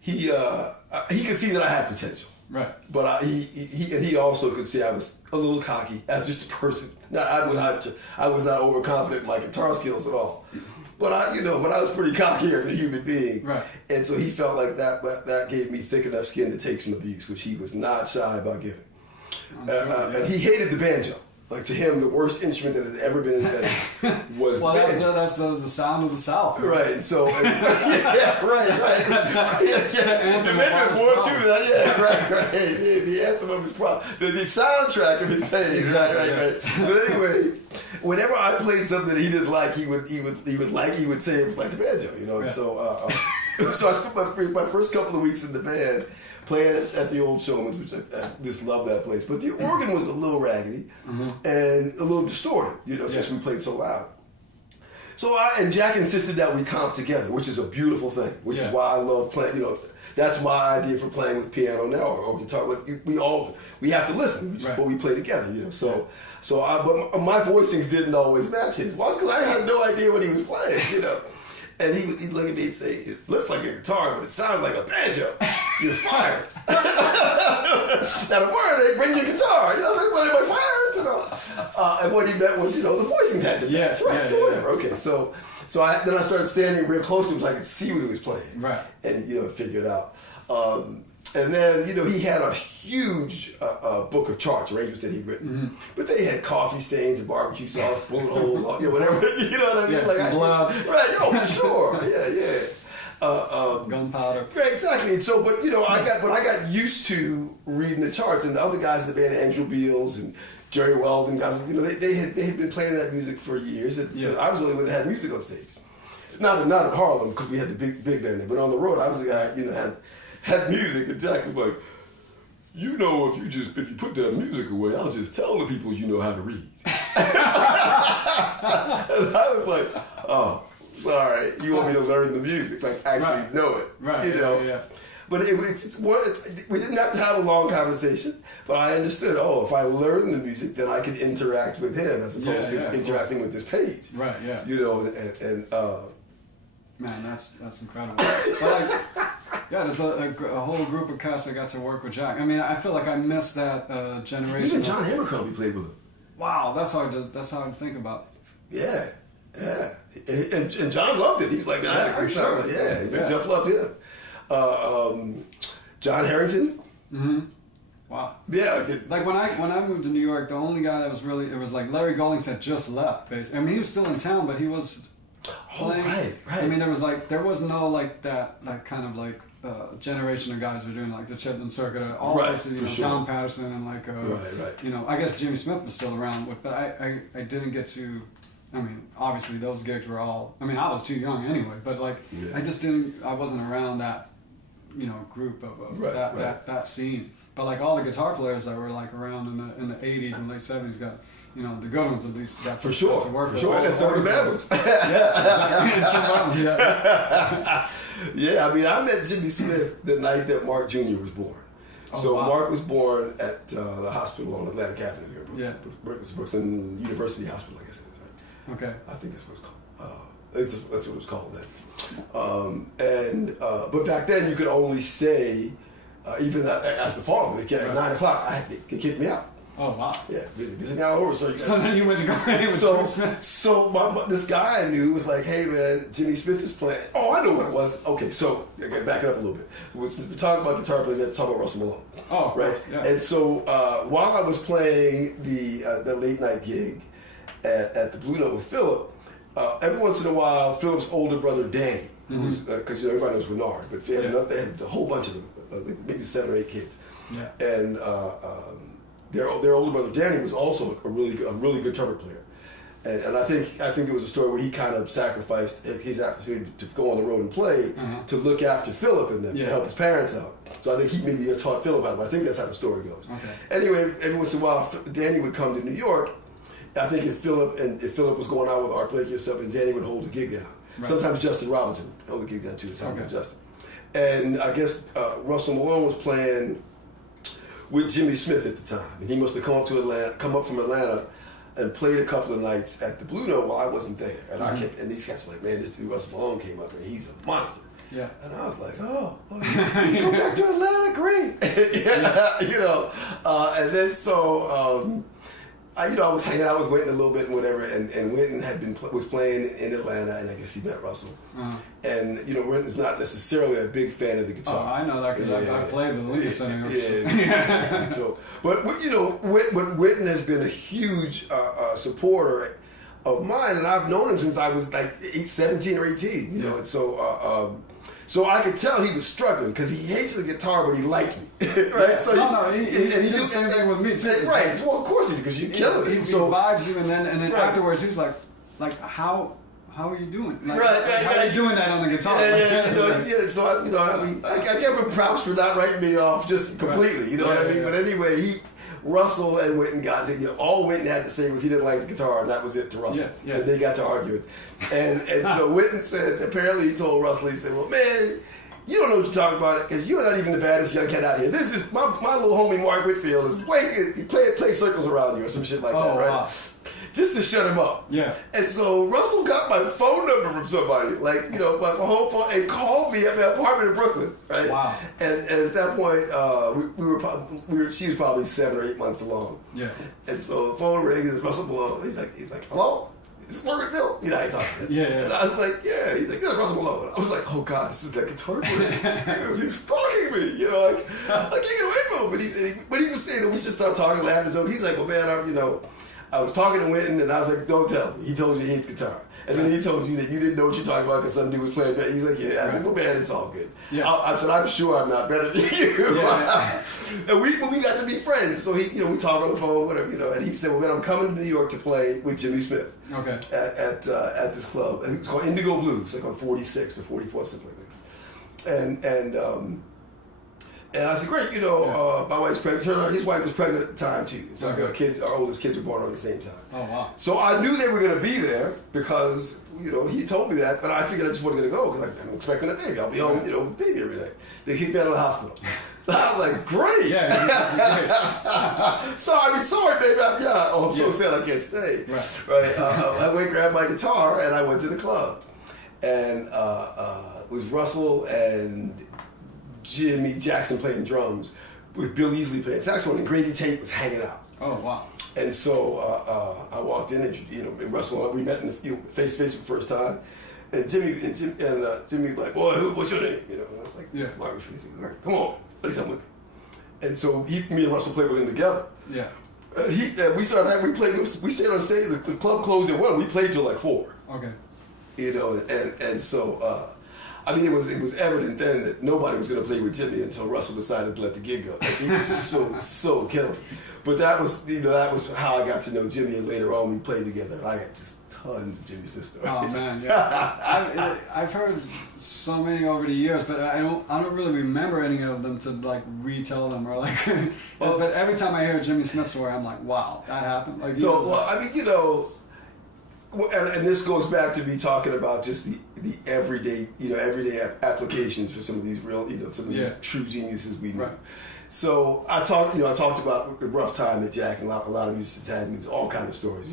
he could see that I had potential. Right. But he also could see I was a little cocky as just a person. Now, I was not overconfident in my guitar skills at all. But I was pretty cocky as a human being. Right. And so he felt like that gave me thick enough skin to take some abuse, which he was not shy about giving. And he hated the banjo. Like, to him, the worst instrument that had ever been invented was well, banjo. that's the sound of the South. Right. So, yeah, right. The amendment more to that. Yeah, right. The anthem of his the soundtrack of his playing. Exactly. Right. But anyway, whenever I played something that he didn't like, he would say it was like a banjo, you know. And so I spent my first couple of weeks in the band playing at the old Showman's, which I just love that place. But the organ was a little raggedy and a little distorted, you know, just we played so loud. So Jack insisted that we comp together, which is a beautiful thing, which is why I love playing, you know, that's my idea for playing with piano now or guitar. We have to listen, but we play together, you know. But my voicings didn't always match his. Well, because I had no idea what he was playing, you know. And he'd look at me and say, "It looks like a guitar, but it sounds like a banjo. You're fired." Now the word, they bring your guitar. You know, like, what, am I fired? You know. And what he meant was, you know, the voicings had to match. Right. So whatever. Okay. So then I started standing real close to him so I could see what he was playing. Right. And you know, figure it out. And then, you know, he had a huge book of charts, arrangements that he'd written. But they had coffee stains and barbecue sauce, bullet holes, you know, whatever. You know what I mean? Yeah, like blood. Right, for sure. Yeah. Gunpowder. Right, exactly. And so, but, you know, I got used to reading the charts. And the other guys in the band, Andrew Beals and Jerry Weldon, guys, you know, they had been playing that music for years. And so I was the only one that had music on stage. Not at Harlem, because we had the big band there. But on the road, I was the guy, you know, had music, and Jack was like, you know, if you put that music away, I'll just tell the people you know how to read. And I was like, oh, sorry, you want me to learn the music, like actually know it, right? You know. Yeah. But we didn't have to have a long conversation, but I understood. Oh, if I learn the music, then I can interact with him as opposed to interacting with this page. Right. Yeah. You know, and man, that's incredible. But like, yeah, there's a whole group of cats that got to work with Jack. I mean, I feel like I missed that generation. Even John Abercrombie played with him. Wow, that's hard to think about. Yeah. And John loved it. He's like, man, I agree. Yeah. Jeff loved it. John Harrington. Wow. Yeah. Like when I moved to New York, the only guy that was really, it was like Larry Goldings had just left. Basically, I mean, he was still in town, but he was playing. Right. I mean, there was no like that kind of like generation of guys who were doing like the Chitlin Circuit, all this, you know, sure. John Patterson and like you know, I guess Jimmy Smith was still around, but I didn't get to. I mean, obviously those gigs were all. I mean, I was too young anyway, but like I wasn't around that, you know, group of that scene. But like all the guitar players that were like around in the 80s and late 70s got. You know, the good ones at least. For sure. That's some of the bad ones. Yeah, I mean, I met Jimmy Smith the night that Mark Jr. was born. Mark was born at the hospital on Atlantic Avenue here. Brooklyn University Hospital, I guess it is, right? Okay. I think that's what it's called. That's what it was called then. But back then you could only stay, even as the father, at 9 o'clock, they kicked me out. Oh wow! Yeah, visiting out over. So then you went to go in with Jimmy Smith. So this guy I knew was like, "Hey man, Jimmy Smith is playing." Oh, I know what it was. Okay, so back it up a little bit. We're talking about guitar players. We have to talk about Russell Malone. Oh, right. Yeah. And so while I was playing the late night gig at the Blue Note with Philip, every once in a while, Philip's older brother Danny, because you know everybody knows Bernard, but they had a whole bunch of them, maybe 7 or 8 kids. Yeah. And their older brother Danny was also a really good trumpet player, and I think it was a story where he kind of sacrificed his opportunity to go on the road and play to look after Philip and them to help his parents out. So I think he maybe taught Philip how to. I think that's how the story goes. Okay. Anyway, every once in a while, Danny would come to New York. I think if Philip was going out with Art Blakey or something, Danny would hold the gig down. Right. Sometimes Justin Robinson would hold the gig down too. Sometimes Justin. And I guess Russell Malone was playing with Jimmy Smith at the time, and he must have come up from Atlanta, and played a couple of nights at the Blue Note while I wasn't there. And and these guys were like, "Man, this dude Russell Malone came up, and he's a monster." Yeah. And I was like, "Oh, you go back to Atlanta, great." You know. And then I was hanging out with Wynton a little bit and whatever, and Wynton was playing in Atlanta, and I guess he met Russell. And Wynton's not necessarily a big fan of the guitar. Oh, I know that because I played with Lincoln Center. Yeah. So, but Wynton has been a huge supporter of mine, and I've known him since I was like 17 or 18. And so I could tell he was struggling because he hates the guitar, but he liked me, right? Yeah. So he did the same thing with me too. Right. Well, of course he did, because you kill it. He vibes you, and then afterwards he was like how are you doing? Like, how are you doing that on the guitar? So I give him props for not writing me off just completely. You know what I mean? But anyway, Russell and Wynton got it. All Wynton had to say was he didn't like the guitar, and that was it to Russell. And they got to arguing. And so Wynton said, apparently he told Russell, he said, well, man, you don't know what you're talking about, because you're not even the baddest young cat out here. This is my little homie Mark Whitfield is play circles around you or some shit like that, right? Wow. Just to shut him up. Yeah. And so Russell got my phone number from somebody, my home phone, and called me at my apartment in Brooklyn, right? Wow. And at that point, she was probably 7 or 8 months along. Yeah. And so the phone rings, and Russell Malone. He's like, hello? This is Mark Whitfield. You know how he talks. Yeah. And I was like, yeah. He's like, this is Russell Malone. I was like, oh God, this is that guitar player. He's stalking me. I can't get away from him. But he was saying, we should start talking, laughing, joking. He's like, well, man, I was talking to Wynton, and I was like, don't tell me. He told you he hates guitar. And then he told you that you didn't know what you're talking about because some dude was playing better. He's like, yeah. I said, well, man, it's all good. Yeah. I said, I'm sure I'm not better than you. Yeah. And we got to be friends. So we talk on the phone, whatever, and he said, well, man, I'm coming to New York to play with Jimmy Smith. Okay. At this club. And it's called Indigo Blues, like on 46th or 44th, something like that. And I said, great, my wife's pregnant. His wife was pregnant at the time, too. So our oldest kids were born on the same time. Oh, wow. So I knew they were going to be there because, he told me that, but I figured I just wasn't going to go because I'm expecting a baby. I'll be home, with baby every day. They kicked me out of the hospital. So I was like, great. So, sorry, baby. I'm so sad I can't stay. Right. I went and grabbed my guitar, and I went to the club. And it was Russell and Jimmy Jackson playing drums, with Bill Easley playing saxophone, and Grady Tate was hanging out. Oh, wow. And so I walked in, and Russell, we met in the face to face for the first time. And Jimmy was like, boy, what's your name? And I was like, yeah, Mark. Come on, play something with me. And so me and Russell played with him together. Yeah. We stayed on stage. The club closed at 1. We played till like 4. Okay. And so. It was evident then that nobody was going to play with Jimmy until Russell decided to let the gig go. He was just so killing. But that was how I got to know Jimmy, and later on we played together. I got just tons of Jimmy's stories. Oh man, yeah. I've heard so many over the years, but I don't really remember any of them to like retell them or like. But every time I hear Jimmy Smith story, I'm like, wow, that happened. Like, and this goes back to me talking about just the everyday applications for some of these real, some of these true geniuses we know. Right. So I talked about the rough time that Jack and a lot of musicians had. There's all kind of stories,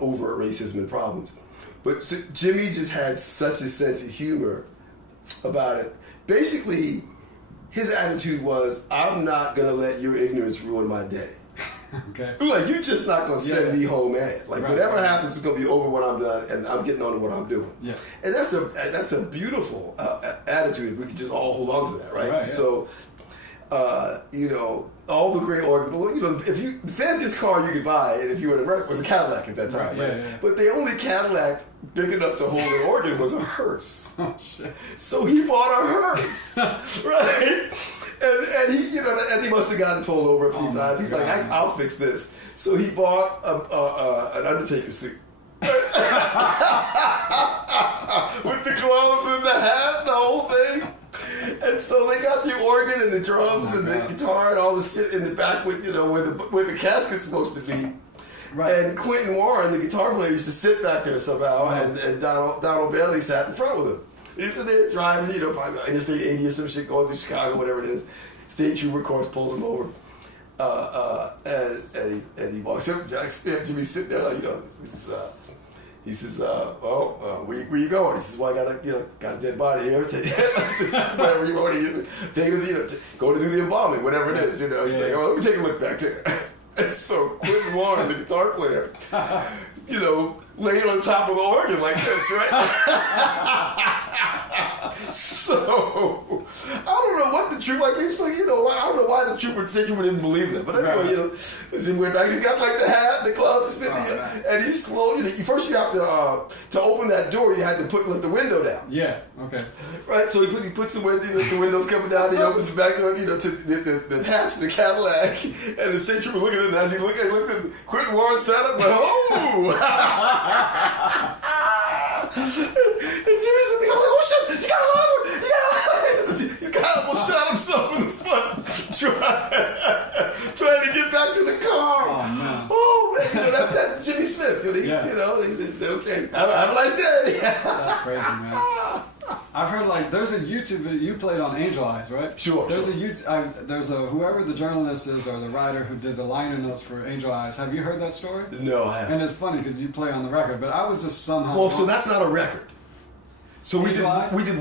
overt racism and problems. But so Jimmy just had such a sense of humor about it. Basically, his attitude was, I'm not going to let your ignorance ruin my day. Okay. Like, you're just not going to send me home mad. Like, whatever happens is going to be over when I'm done, and I'm getting on to what I'm doing. Yeah. And that's a beautiful attitude. We could just all hold on to that, right? Yeah. So, all the great organ. The fanciest car you could buy, and if you were in America, was a Cadillac at that time, right? Yeah. But the only Cadillac big enough to hold an organ was a hearse. Oh shit! So he bought a hearse, right? And he, and he must have gotten pulled over a few times. He's like, I'll fix this. So he bought an Undertaker suit. With the gloves and the hat and the whole thing. And so they got the organ and the drums and the guitar and all the shit in the back with, where the casket's supposed to be. Right. And Quentin Warren, the guitar player, used to sit back there somehow, and Donald Bailey sat in front with him. He's in there driving, probably Interstate 80 or some shit going through Chicago, whatever it is. State trooper, of course, pulls him over. And he walks up, Jimmy's sitting there, like, he says, where you going? He says, well, I got a dead body here. Whatever you want to go to do the embalming, whatever it is. He's like, let me take a look back there. And so Quentin Warren Warren, the guitar player, you know, laid on top of the organ like this, right? So I don't know what the trooper, like, he's like, you know, I don't know why the trooper didn't believe it, but anyway, you know, he went back. He's got like the hat, the gloves, and he's slow. You know, first you have to open that door. You had to let the window down. Yeah. Okay. Right. So he puts the window, the windows coming down. He opens the back door, you know, to the hatch, the Cadillac, and the state trooper looking at it. As he looked at Quentin Warren sat up, like, oh. And Jimmy's in the, I'm like, oh shit, you got a lot of, he almost shot himself in the foot trying to get back to the car. Oh man, you know, that's Jimmy Smith. You know, he's okay. Have a nice day. That's crazy, man. I've heard like there's a YouTube video you played on Angel Eyes, right? Sure. There's a whoever the journalist is or the writer who did the liner notes for Angel Eyes. Have you heard that story? No, I haven't. And it's funny because you play on the record, but I was just somehow. Well, so that's not a record. So we did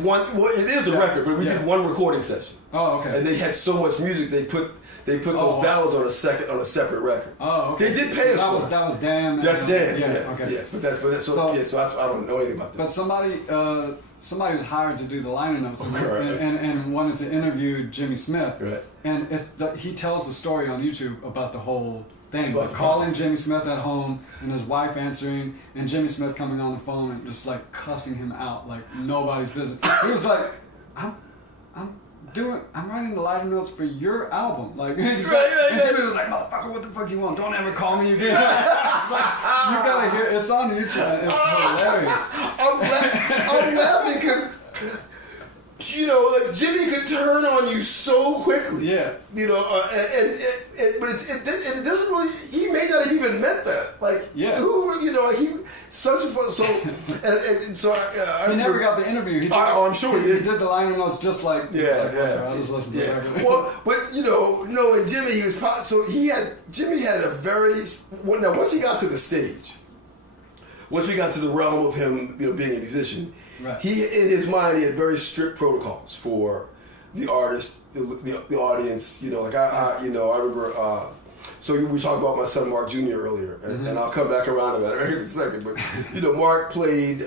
one. Well, it is a record, but we did one recording session. Oh, okay. And they had so much music they put those ballads on a separate record. Oh, okay. They did pay us for it. That was Dan. That's Dan. Yeah. Okay. Yeah, but so I don't know anything about that. But somebody was hired to do the liner notes and wanted to interview Jimmy Smith. Right. And he tells the story on YouTube about the whole thing. About calling Jimmy Smith at home and his wife answering and Jimmy Smith coming on the phone and just like cussing him out like nobody's business. He was like, I'm writing the liner notes for your album. Like, and Jimmy was like, motherfucker, what the fuck you want? Don't ever call me again. It's like, you gotta hear it's on YouTube. It's hilarious. I'm laughing because, you know, like Jimmy could turn on you so quickly. Yeah. You know, but it doesn't really. He may not have even meant that. Like, who, you know, like he such a fun. So I he never got the interview. I'm sure he did the liner notes just like I just listened to the record. Well, but you know, knowing Jimmy, he was Jimmy had a very now once he got to the stage, once we got to the realm of him, you know, being a musician. Right. He, in his mind, he had very strict protocols for the artist, the audience. You know, like I remember. So we talked about my son Mark Jr. earlier, and I'll come back around to that in a second. But you know, Mark played.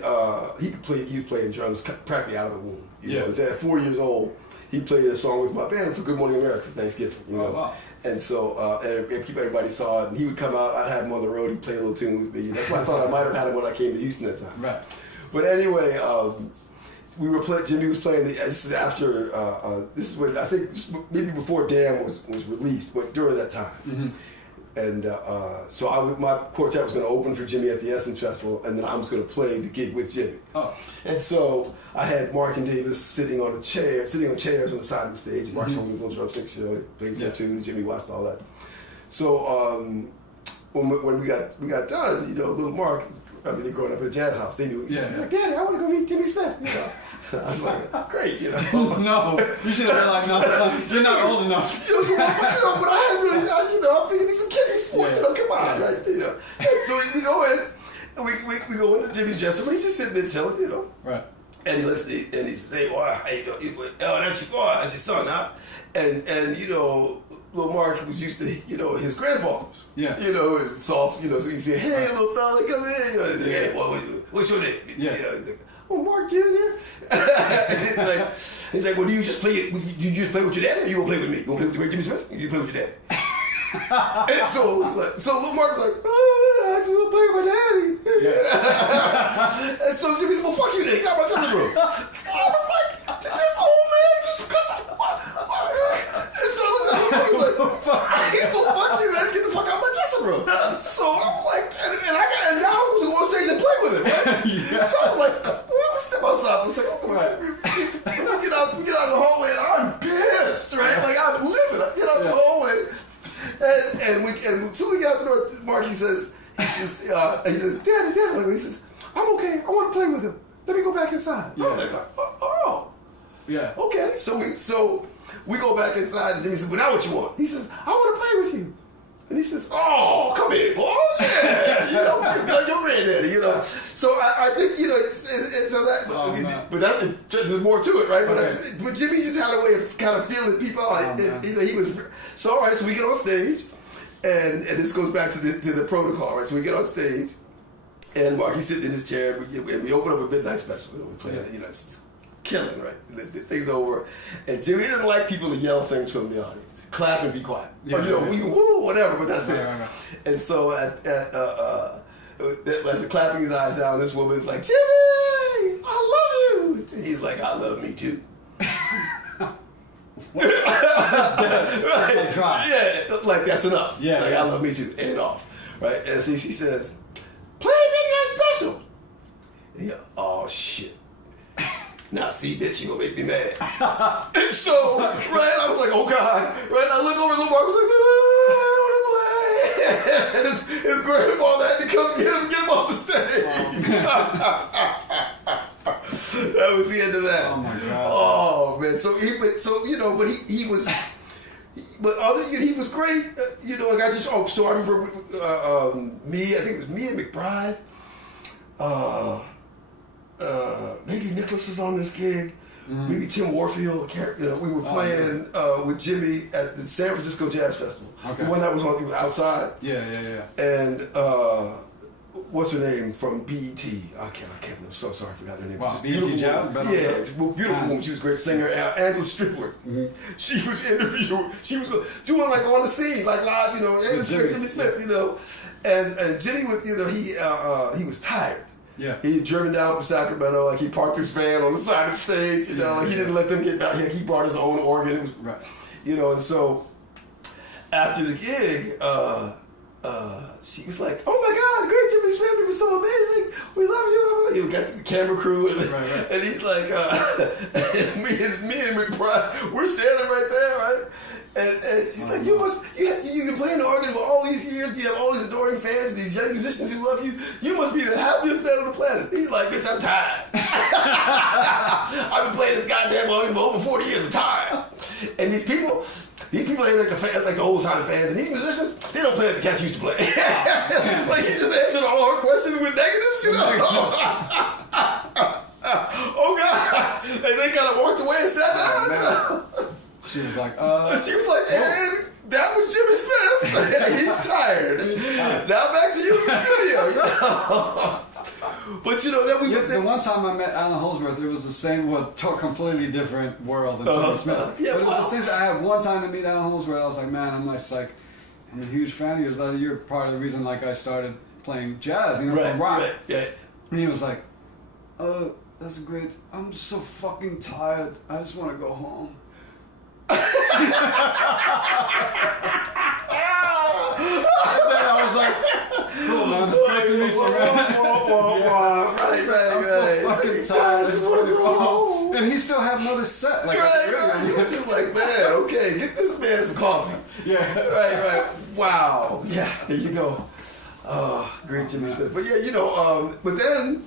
He was playing drums practically out of the womb. You know, at 4 years old, he played a song with my band for Good Morning America for Thanksgiving. You know. Oh, wow. And so everybody saw it, and he would come out. I'd have him on the road. He'd play a little tune with me. That's why I thought I might have had him when I came to Houston that time. Right. But anyway, we were playing. Jimmy was playing. This is after. This is when I think maybe before Damn was released, but during that time. Mm-hmm. And so my quartet was going to open for Jimmy at the Essence Festival, and then I was going to play the gig with Jimmy. Oh. And so I had Mark and Davis sitting on chairs on the side of the stage. Mark's on the little drumsticks, you know, plays there too. Jimmy watched all that. So when we got done, you know, little Mark. I mean, they're growing up in a jazz house. They knew. He's like, Daddy, I want to go meet Jimmy Smith. You know? I was like, great, you know. No, you should have been like, no, son, you're not old enough. You know, but I had really, I'm thinking these some kids, you know, come on, right? You know. And so we go in, and we go into Jimmy's dressing room. He's just sitting there chilling, you know. Right. And he looks, and he says, "Hey, boy, how you doing? Oh, that's your son, huh?" And you know. Little Mark was used to, you know, his grandfathers. Yeah. You know, soft, you know, so you say, "Hey, little fella, come in." You know, he's like, "Hey, what's your name?" Yeah. You know, he's like, "Oh, Mark Jr." And he's like, "Well, do you just play it? You just play with your daddy, or you gonna play with me? You gonna play with the great Jimmy Smith? Or you play with your daddy?" And so it's like, so little Mark was like, "Oh, I actually gonna play with my daddy." Yeah. And so Jimmy said, "Well, fuck you, then. You got my dressing room." I was like, "This old man just cuss." And so I was like, "Well, fuck you, man. Get the fuck out of my dressing room." So I'm like, and now I'm going to go on stage and play with him, right? So I'm like, well, let's step outside. I was like, "Oh, we get out in the hallway, and I'm pissed, right? Like, I'm livid. I get out to the hallway, and so we get out the door. Mark, he says, "Daddy," he says, "I'm okay. I want to play with him. Let me go back inside." Yeah. I was like, "Oh, yeah, okay." So we go back inside, and Jimmy says, "Well, now what you want?" He says, "I want to play with you." And he says, "Oh, come here, boy. Yeah, you know, like your granddaddy, you know." So I think, you know, so that, but there's more to it, right? But Jimmy just had a way of kind of feeling people out. You know, he was so all right. So we get on stage, And this goes back to the protocol, right? So we get on stage, and Marky's sitting in his chair, and we open up a midnight special. We play it, it's killing, right? The thing's over. And Jimmy didn't like people to yell things from the audience. Clap and be quiet. Or, we woo, whatever, but that's it. Right. And so as he's clapping his eyes down, this woman was like, Jimmy, I love you. And he's like, I love me too. Right. Yeah, like that's enough. Yeah, like I love me too. And off. Right? And so she says, play Midnight Special. And he goes, oh shit. Now see, bitch, you gonna make me mad. And so, right, I was like, oh God. Right? I look over at Mark, I was like, I wanna play. And his grandfather had to come get him off the stage. That was the end of that. Oh my God. Oh man. So he was, he was great. Like I remember I think it was me and McBride. Maybe Nicholas was on this gig. Maybe Tim Warfield. We were playing with Jimmy at the San Francisco Jazz Festival. Okay. The one that was outside. Yeah. And what's her name from BET? I can't. I'm so sorry, I forgot her name. Wow, BET Jazz? Yeah, beautiful woman. She was a great singer. Angela Stripler. Mm-hmm. She was interviewed. She was doing like on the scene, like live. Jimmy Smith. And Jimmy was, he was tired. Yeah. He had driven down from Sacramento. Like he parked his van on the side of the stage. He didn't let them get back. He brought his own organ. It was right. And so after the gig, she was like, "Oh my God, great Jimmy Smith! It was so amazing. We love you." He got the camera crew, and he's like, me and McBride, we're standing right there, right? And she's like, you've been playing the organ for all these years. You have all these adoring fans, these young musicians who love you. You must be the happiest man on the planet. He's like, bitch, I'm tired. I've been playing this goddamn organ for over 40 years. I'm tired. And these people ain't like the old time fans, and these musicians, they don't play like the cats used to play. Like he just answered all our questions with negatives, Oh God! And they kind of walked away and sat down. She was like, and that was Jimmy Smith. He's tired. Now back to you in the studio. But the one time I met Alan Holdsworth, it was the same, completely different world than Jimmy Smith. But it was the same thing. I had one time to meet Alan Holdsworth. I was like, man, I'm a huge fan of yours. You're part of the reason I started playing jazz, rock. Right. Yeah. And he was like, that's great. I'm so fucking tired. I just want to go home. And then I was like, cool, man. It's great to meet you, man. I'm so fucking tired. I just want to go home. And he still had another set. You're just like, man, okay, get this man some coffee. Yeah. Right. Wow. Yeah, there you go. Great Jimmy Smith. But but then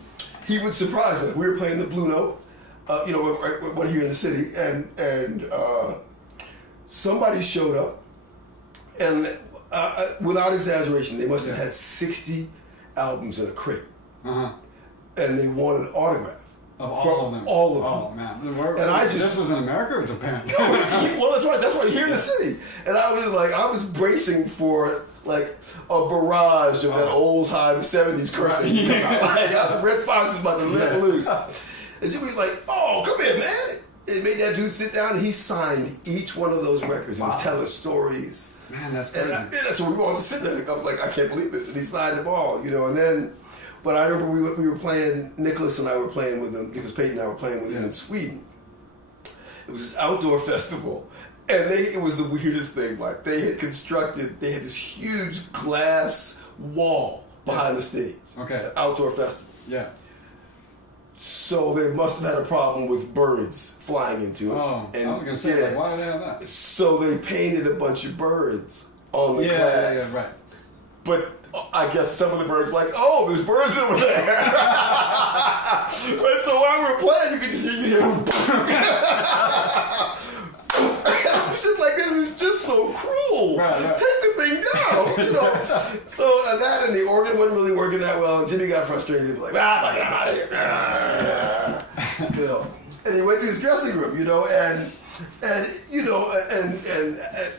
he would surprise me. We were playing the Blue Note, one here in the city, and somebody showed up, and without exaggeration, they must have had 60 albums in a crate, and they wanted an autograph of all of them. All of them. Oh man! This was in America or Japan? Well, that's right. That's right. Here in the city, and I was bracing for like a barrage of that old time '70s crowd. Red Fox is about to let loose, and Jimmy's like, "Oh, come here, man." It made that dude sit down, and he signed each one of those records. He was telling stories. Man, that's crazy. That's what we were all just sitting there. I was like, I can't believe this. And he signed them all, And then, but I remember we were playing, Nicholas and I were playing with him, Nicholas Payton and I were playing with him in Sweden. It was this outdoor festival. And it was the weirdest thing. Like, they had this huge glass wall behind the stage. Okay. The outdoor festival. Yeah. So they must have had a problem with birds flying into it. Oh, and I was going to say, why do they have that? So they painted a bunch of birds on the glass. Yeah, right. But I guess some of the birds were like, oh, there's birds over there. Right, so while we were playing, you could just hear I was just like, this is just so cruel. Right. Take the thing down, So that and the organ wasn't really working that well, and Jimmy got frustrated. He was like, fuck it, I'm out of here. And he went to his dressing room, and And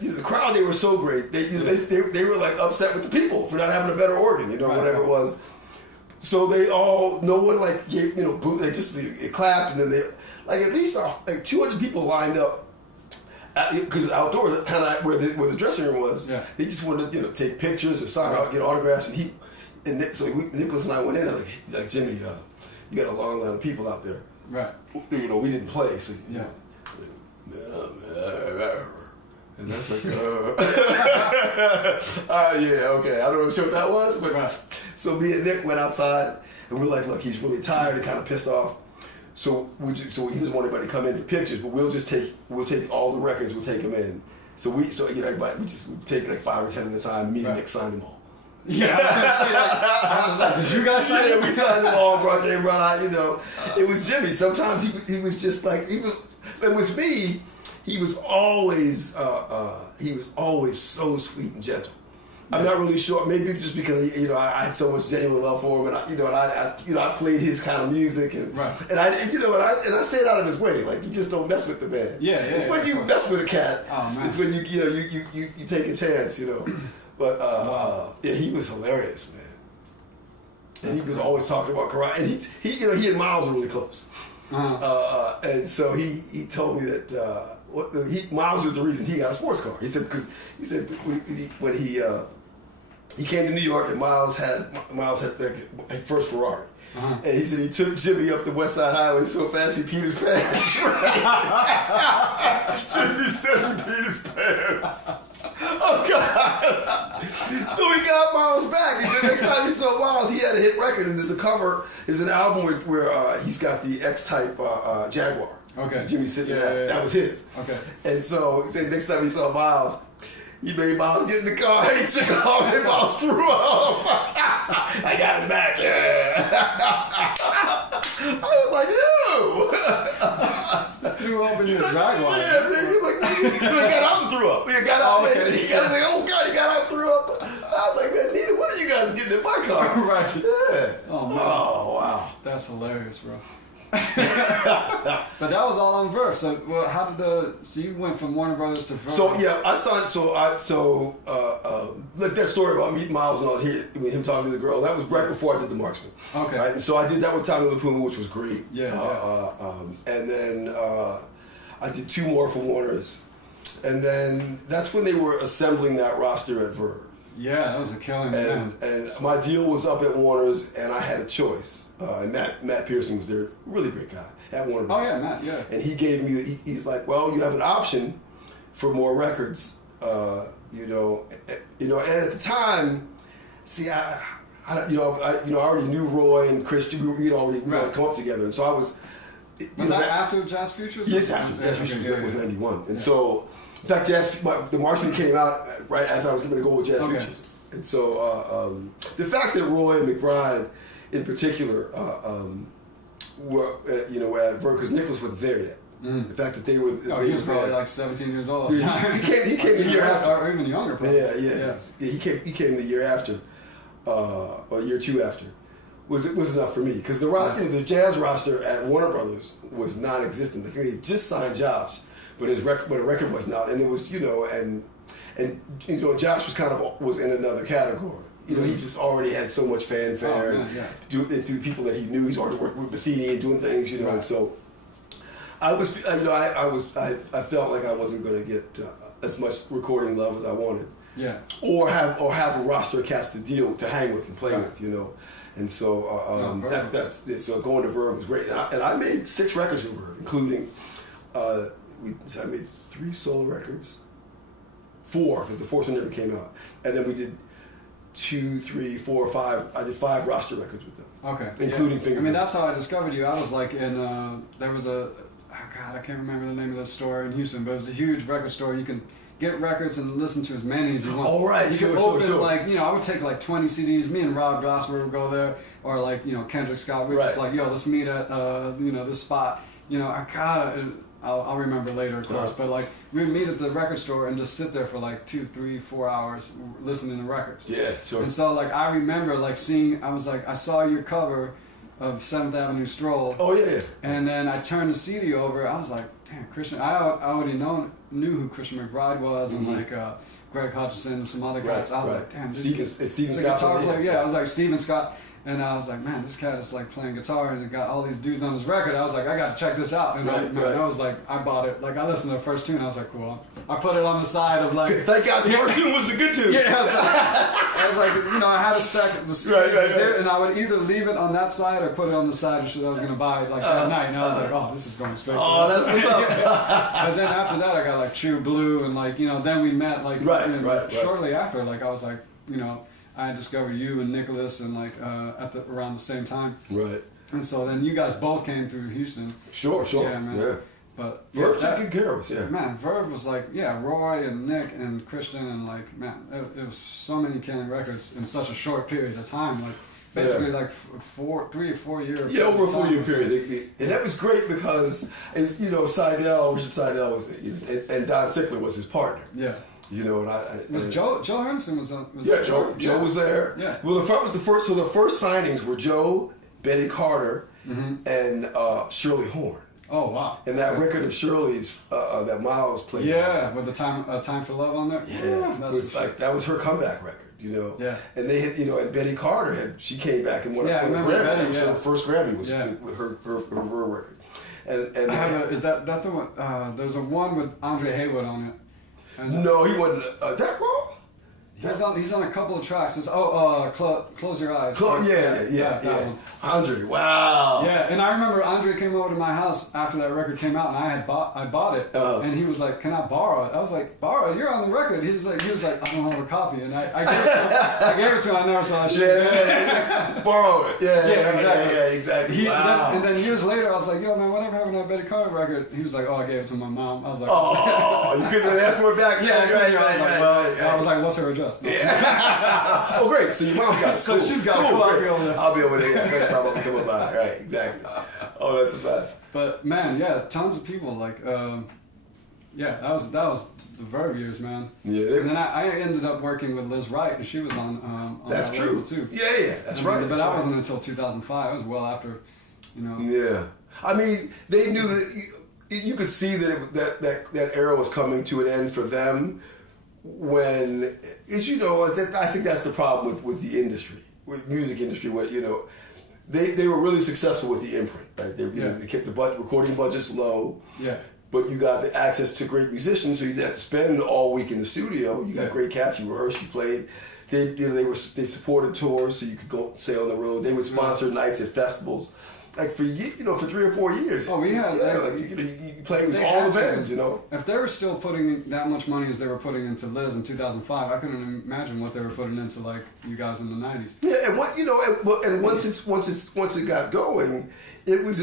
the crowd, they were so great. They were like upset with the people for not having a better organ, whatever it was. So no one like gave, boo. They just they clapped, and then they like at least like 200 people lined up because it was outdoors, kind of where the dressing room was. Yeah. They just wanted to take pictures or sign out, get autographs, and Nicholas and I went in. I was like Jimmy, you got a long line of people out there. Right. We didn't play, so and that's like, yeah, okay. I don't know what that was, but so me and Nick went outside, and we're like, look, he's really tired and kind of pissed off. So he doesn't want anybody to come in for pictures, but we'll take all the records, we'll take them in. We take like 5 or 10 at a time. Me and Nick signed them all. Yeah, I was like, did you guys sign them? Yeah, we signed them all, brought them right out. It was Jimmy. Sometimes he was just like and with me. He was always so sweet and gentle. I'm not really sure. Maybe just because I had so much genuine love for him, and I played his kind of music, and I stayed out of his way. Like, you just don't mess with the man. Yeah. It's when you mess with a cat. Oh, man. It's when you take a chance. But he was hilarious, man. And he was always talking about karate, and he and Miles were really close. And so he told me that. Miles was the reason he got a sports car. He said when he came to New York, and Miles had his first Ferrari. And he said he took Jimmy up the West Side Highway so fast he peed his pants. Jimmy said he peed his pants. Oh God! So he got Miles back. And the next time he saw Miles, he had a hit record, and there's a cover. There's an album where he's got the X-Type Jaguar. Okay. Jimmy sitting there. That was his. Okay. And so next time he saw Miles, he made Miles get in the car, and he took it off, and Miles threw up. I got him back. Yeah. I was like, no. Threw up in your Jaguar. Yeah, man. He got out and threw up. He got out. Okay. He got like, oh God, he got out and threw up. I was like, man, neither one of you guys getting in my car. Right. Yeah. Oh man. Oh wow. That's hilarious, bro. But that was all on Verve. So, how did so you went from Warner Brothers to Verve? So yeah, I signed. Like that story about meeting Miles and all him talking to the girl. That was right before I did The Marksman. Okay. Right? And so I did that with Tommy LaPuma, which was great. Yeah. And then I did 2 more for Warner's, and then that's when they were assembling that roster at Verve. Yeah, that was a killing. And my deal was up at Warner's, and I had a choice. And Matt Pearson was there, really great guy at Warner. Oh yeah, Matt. Yeah. And he gave me. He's like, well, you have an option for more records. And at the time, see, I already knew Roy and Christian. We'd already come up together, and so I was. Was that after Jazz Futures? Yes, after Jazz Futures was '91, and so in fact, The Marksman came out right as I was going to go with Jazz Futures, and so the fact that Roy and McBride, in particular, were at Verve, because Nicholas wasn't there yet. The fact that they were. He was probably like 17 years old. He came the year after, or even younger. Probably. Yeah. He came the year after, or year 2 after. Was enough for me because the jazz roster at Warner Brothers was non-existent. They just signed Josh, but a record wasn't out, and it was Josh was in another category. He just already had so much fanfare. Through the people that he knew, he's already working with Buffini and doing things. And so I was, I felt like I wasn't going to get as much recording love as I wanted. Yeah. Or have a roster of cats to hang with and play with. And so so going to Verve was great. And I made 6 records with Verve, including I made 3 solo records, 4 because the 4th one never came out, and then we did 2, 3, 4, 5. I did 5 roster records with them. Okay. Including Finger. I mean, that's how I discovered you. I was like in there was I can't remember the name of the store in Houston, but it was a huge record store. You can get records and listen to as many as you want. Oh, right. You could open I would take like 20 CDs. Me and Rob Glasper would go there, or like Kendrick Scott. We were just like, yo, let's meet at this spot. I'll remember later, of course, but like we'd meet at the record store and just sit there for like 2, 3, 4 hours listening to records. Yeah, sure. And so like I remember like I saw your cover of 7th Avenue Stroll. Oh yeah. And then I turned the CD over. I was like, man, Christian. I already knew who Christian McBride was, and like Greg Hutchinson and some other guys. I was like, damn, this is Steven a Scott guitar player. Yeah, I was like Steven Scott. And I was like, man, this cat is like playing guitar and he got all these dudes on his record. I was like, I got to check this out. And I was like, I bought it. Like, I listened to the first tune. I was like, cool. I put it on the side of like. Thank God the first tune was the good tune. Yeah, I was like, I had a stack of the CDs here, and I would either leave it on that side or put it on the side of shit I was going to buy like that night. And I was like, oh, this is going straight to this. That's what's up. But then after that, I got like True Blue and like, then we met like shortly after. Like, I was like, I discovered you and Nicholas and like around the same time. Right. And so then you guys both came through Houston. Sure. Yeah, man. Yeah. But Verve took good care of us, yeah. Man, Verve was like, Roy and Nick and Christian and like, man, it was so many killing records in such a short period of time. Like basically like 3 or 4 years. Yeah, over a 4-year period. And that was great because, as Richard Seidel was, and Don Sickler was his partner. Yeah. Joe Hermanson was on? Joe was there. Yeah. Well, the first signings were Joe, Betty Carter, and Shirley Horn. Oh wow! And that record of Shirley's that Miles played. Yeah, with the Time for Love on there. Yeah, that was her comeback record. Yeah. And they had, and Betty Carter she came back and won a Grammy. So the first Grammy was with her Verve record. And is that the one? There's a one with Andre Haywood on it. No, he wasn't. That wrong? He's on a couple of tracks. It's Close Your Eyes. Yeah. Andre, wow. Yeah, and I remember Andre came over to my house after that record came out, and I bought it, and he was like, "Can I borrow it?" I was like, "Borrow? You're on the record." He was like, "I don't have a copy," and I gave it to him. I never saw shit. Yeah. Borrow it. Yeah, exactly. Wow. And then years later, I was like, "Yo, man, whatever happened to that Betty Carter record?" He was like, "Oh, I gave it to my mom." I was like, "Oh, you couldn't ask for it back?" I was like, "What's her address?" Yeah. Oh, great. So your mom's got it. So she's got it. Cool. I'll be over there. Yeah, tell you about what come about. Right, exactly. Oh, that's the best. But man, tons of people like, that was the Verve years, man. Yeah. And then I ended up working with Liz Wright, and she was on that's that true label too. Yeah, that's right. But that wasn't until 2005. It was well after, Yeah. I mean, they knew that you could see that era was coming to an end for them. When, as I think that's the problem with the industry, with music industry. Where they were really successful with the imprint, right? They kept the recording budgets low. Yeah. But you got the access to great musicians, so you didn't have to spend all week in the studio. You got great cats. You rehearsed. You played. They supported tours, so you could go say on the road. They would sponsor nights at festivals. Like for 3 or 4 years. Oh, we had you played with all the bands, If they were still putting that much money as they were putting into Liz in 2005, I couldn't imagine what they were putting into like you guys in the 90s. Yeah, and once it got going, it was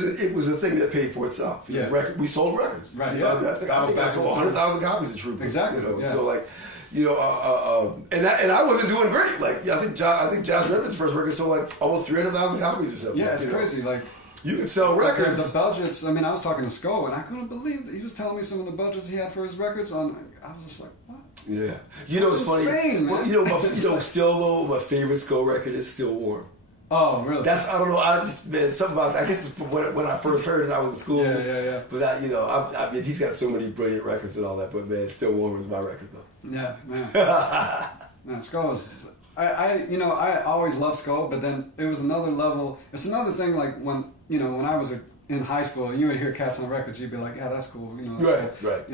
a thing that paid for itself. Yeah, we sold records. Right. I think I sold 100,000 copies of True Blue. Exactly. So like. And I wasn't doing great. Like I think Josh Redman's first record sold like almost 300,000 copies or something. Yeah, it's crazy. Like you could sell records. The budgets. I mean, I was talking to Sko, and I couldn't believe that he was telling me some of the budgets he had for his records. I was just like, what? Yeah. It's funny. Insane, man. Still though, my favorite Sko record is Still Warm. Oh, really? I don't know. Something about. I guess when I first heard it, I was in school. Yeah. But I mean, he's got so many brilliant records and all that. But man, Still Warm is my record though. Yeah, man. Man, Sko is. I always loved Sko, but then it was another level. It's another thing. Like when I was in high school, you would hear cats on records, you'd be like, yeah, that's cool. Right.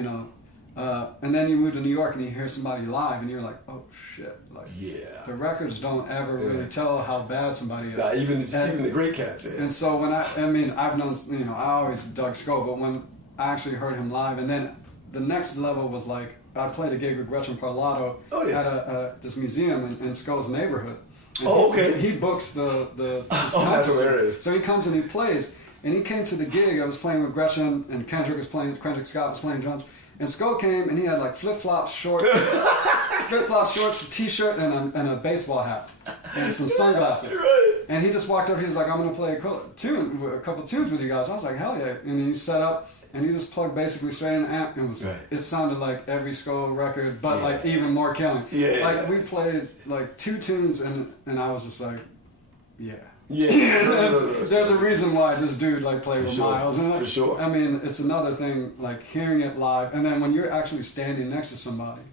And then you move to New York and you hear somebody live, and you're like, oh shit. Like, yeah. The records don't ever really tell how bad somebody is. Nah, even the great cats. Yeah. And so when I've known, I always dug Sko, but when I actually heard him live, and then the next level was like, I played a gig with Gretchen Parlato at this museum in Sko's neighborhood. And okay. He books the that's hilarious. So he comes and he plays, and he came to the gig. I was playing with Gretchen, and Kendrick Scott was playing drums. And Sko came, and he had like flip-flop shorts, a t-shirt, and a baseball hat, and some sunglasses. Right. And he just walked up. He was like, "I'm gonna play a couple tunes with you guys." I was like, "Hell yeah!" And he set up, and he just plugged basically straight in the amp. It sounded like every Sko record, but like even more killing. Yeah. Like we played like 2 tunes, and I was just like, "Yeah." There's a reason why this dude like played with Miles. And for sure. I mean, it's another thing like hearing it live, and then when you're actually standing next to somebody,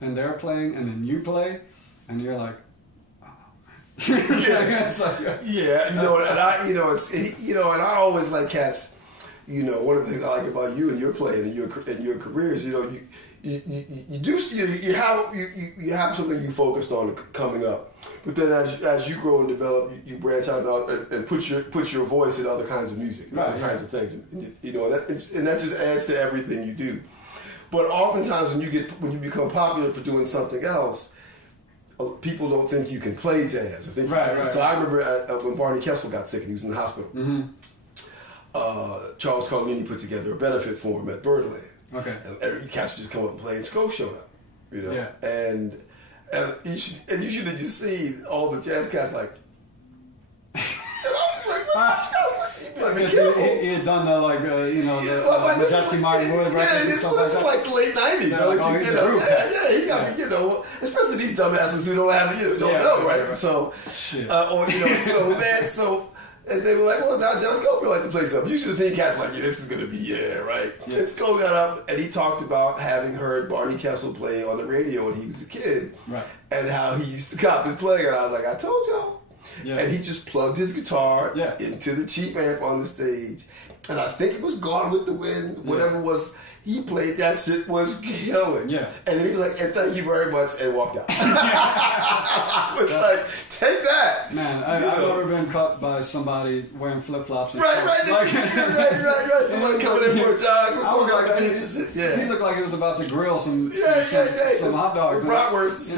and they're playing, and then you play, and you're like, oh man. Yeah, and I always like cats. You know, one of the things I like about you and your play and your careers, you know, you have something you focused on coming up, but then as you grow and develop, you branch out and put your voice in other kinds of music, other kinds of things, you know, and that just adds to everything you do. But oftentimes when you become popular for doing something else, people don't think you can play jazz. So I remember when Barney Kessel got sick and he was in the hospital. Mm-hmm. Charles Carlini put together a benefit for him at Birdland. Okay. And every cats would just come up and play, and Scofield showed up, you know. Yeah. And you should have just seen all the jazz cats like. And I was like, you better be careful. He had done the Dusty Martin Wood records and stuff like that. This is like the late '90s. He got me, you know, especially these dumbasses who don't have, don't know, right? So, and they were like, well, now John Scofield like to play something. You should have seen cats like, this is going to be, right? Yeah. And Scofield got up, and he talked about having heard Barney Kessel play on the radio when he was a kid. Right. And how he used to cop his playing. And I was like, I told y'all. Yeah. And he just plugged his guitar into the cheap amp on the stage. And I think it was Gone with the Wind, whatever was. He played that shit, was killing. Yeah. And then he was like, and thank you very much, and walked out. I was like, take that. Man, I've never been caught by somebody wearing flip-flops. And right. Somebody coming in for a jog. I was like, he looked like he was about to grill some hot dogs. Bratwurst.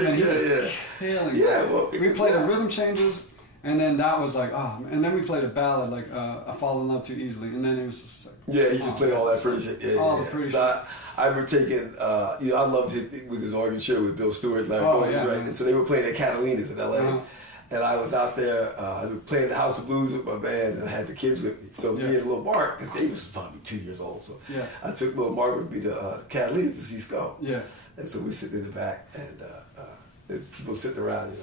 We played the rhythm changes. And then that was like, and then we played a ballad like I Fall in Love Too Easily, and then it was just like, he just played all that pretty shit. The pretty shit. I remember taking, I loved it with his organ show with Bill Stewart, Larry Bowles, right? And so they were playing at Catalina's in L.A. And I was out there playing the House of Blues with my band, and I had the kids with me. So me and little Mark, because Dave was probably 2 years old, so I took little Mark with me to Catalina's to see Skull. Yeah. And so we sit in the back, and there's people sitting around,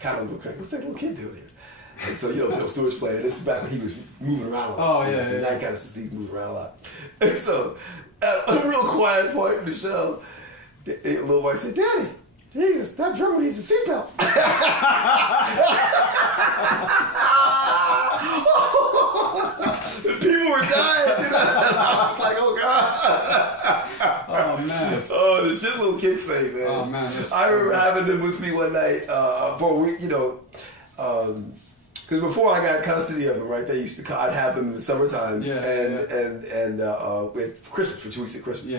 kind of look like, what's that little kid doing here? And so, Bill Stewart's playing. This is back when he was moving around a lot. I kind of see Steve moving around a lot. And so, at a real quiet point in the show, the little boy said, Daddy, Jesus, that drummer needs a seatbelt. People were dying. I was like, oh, God. Oh, man. Oh, the shit little kids say, man. Oh, man. I remember having them with me one night for a week, because before I got custody of him, right, they used to, I'd have him in the summer times and with Christmas, for 2 weeks at Christmas.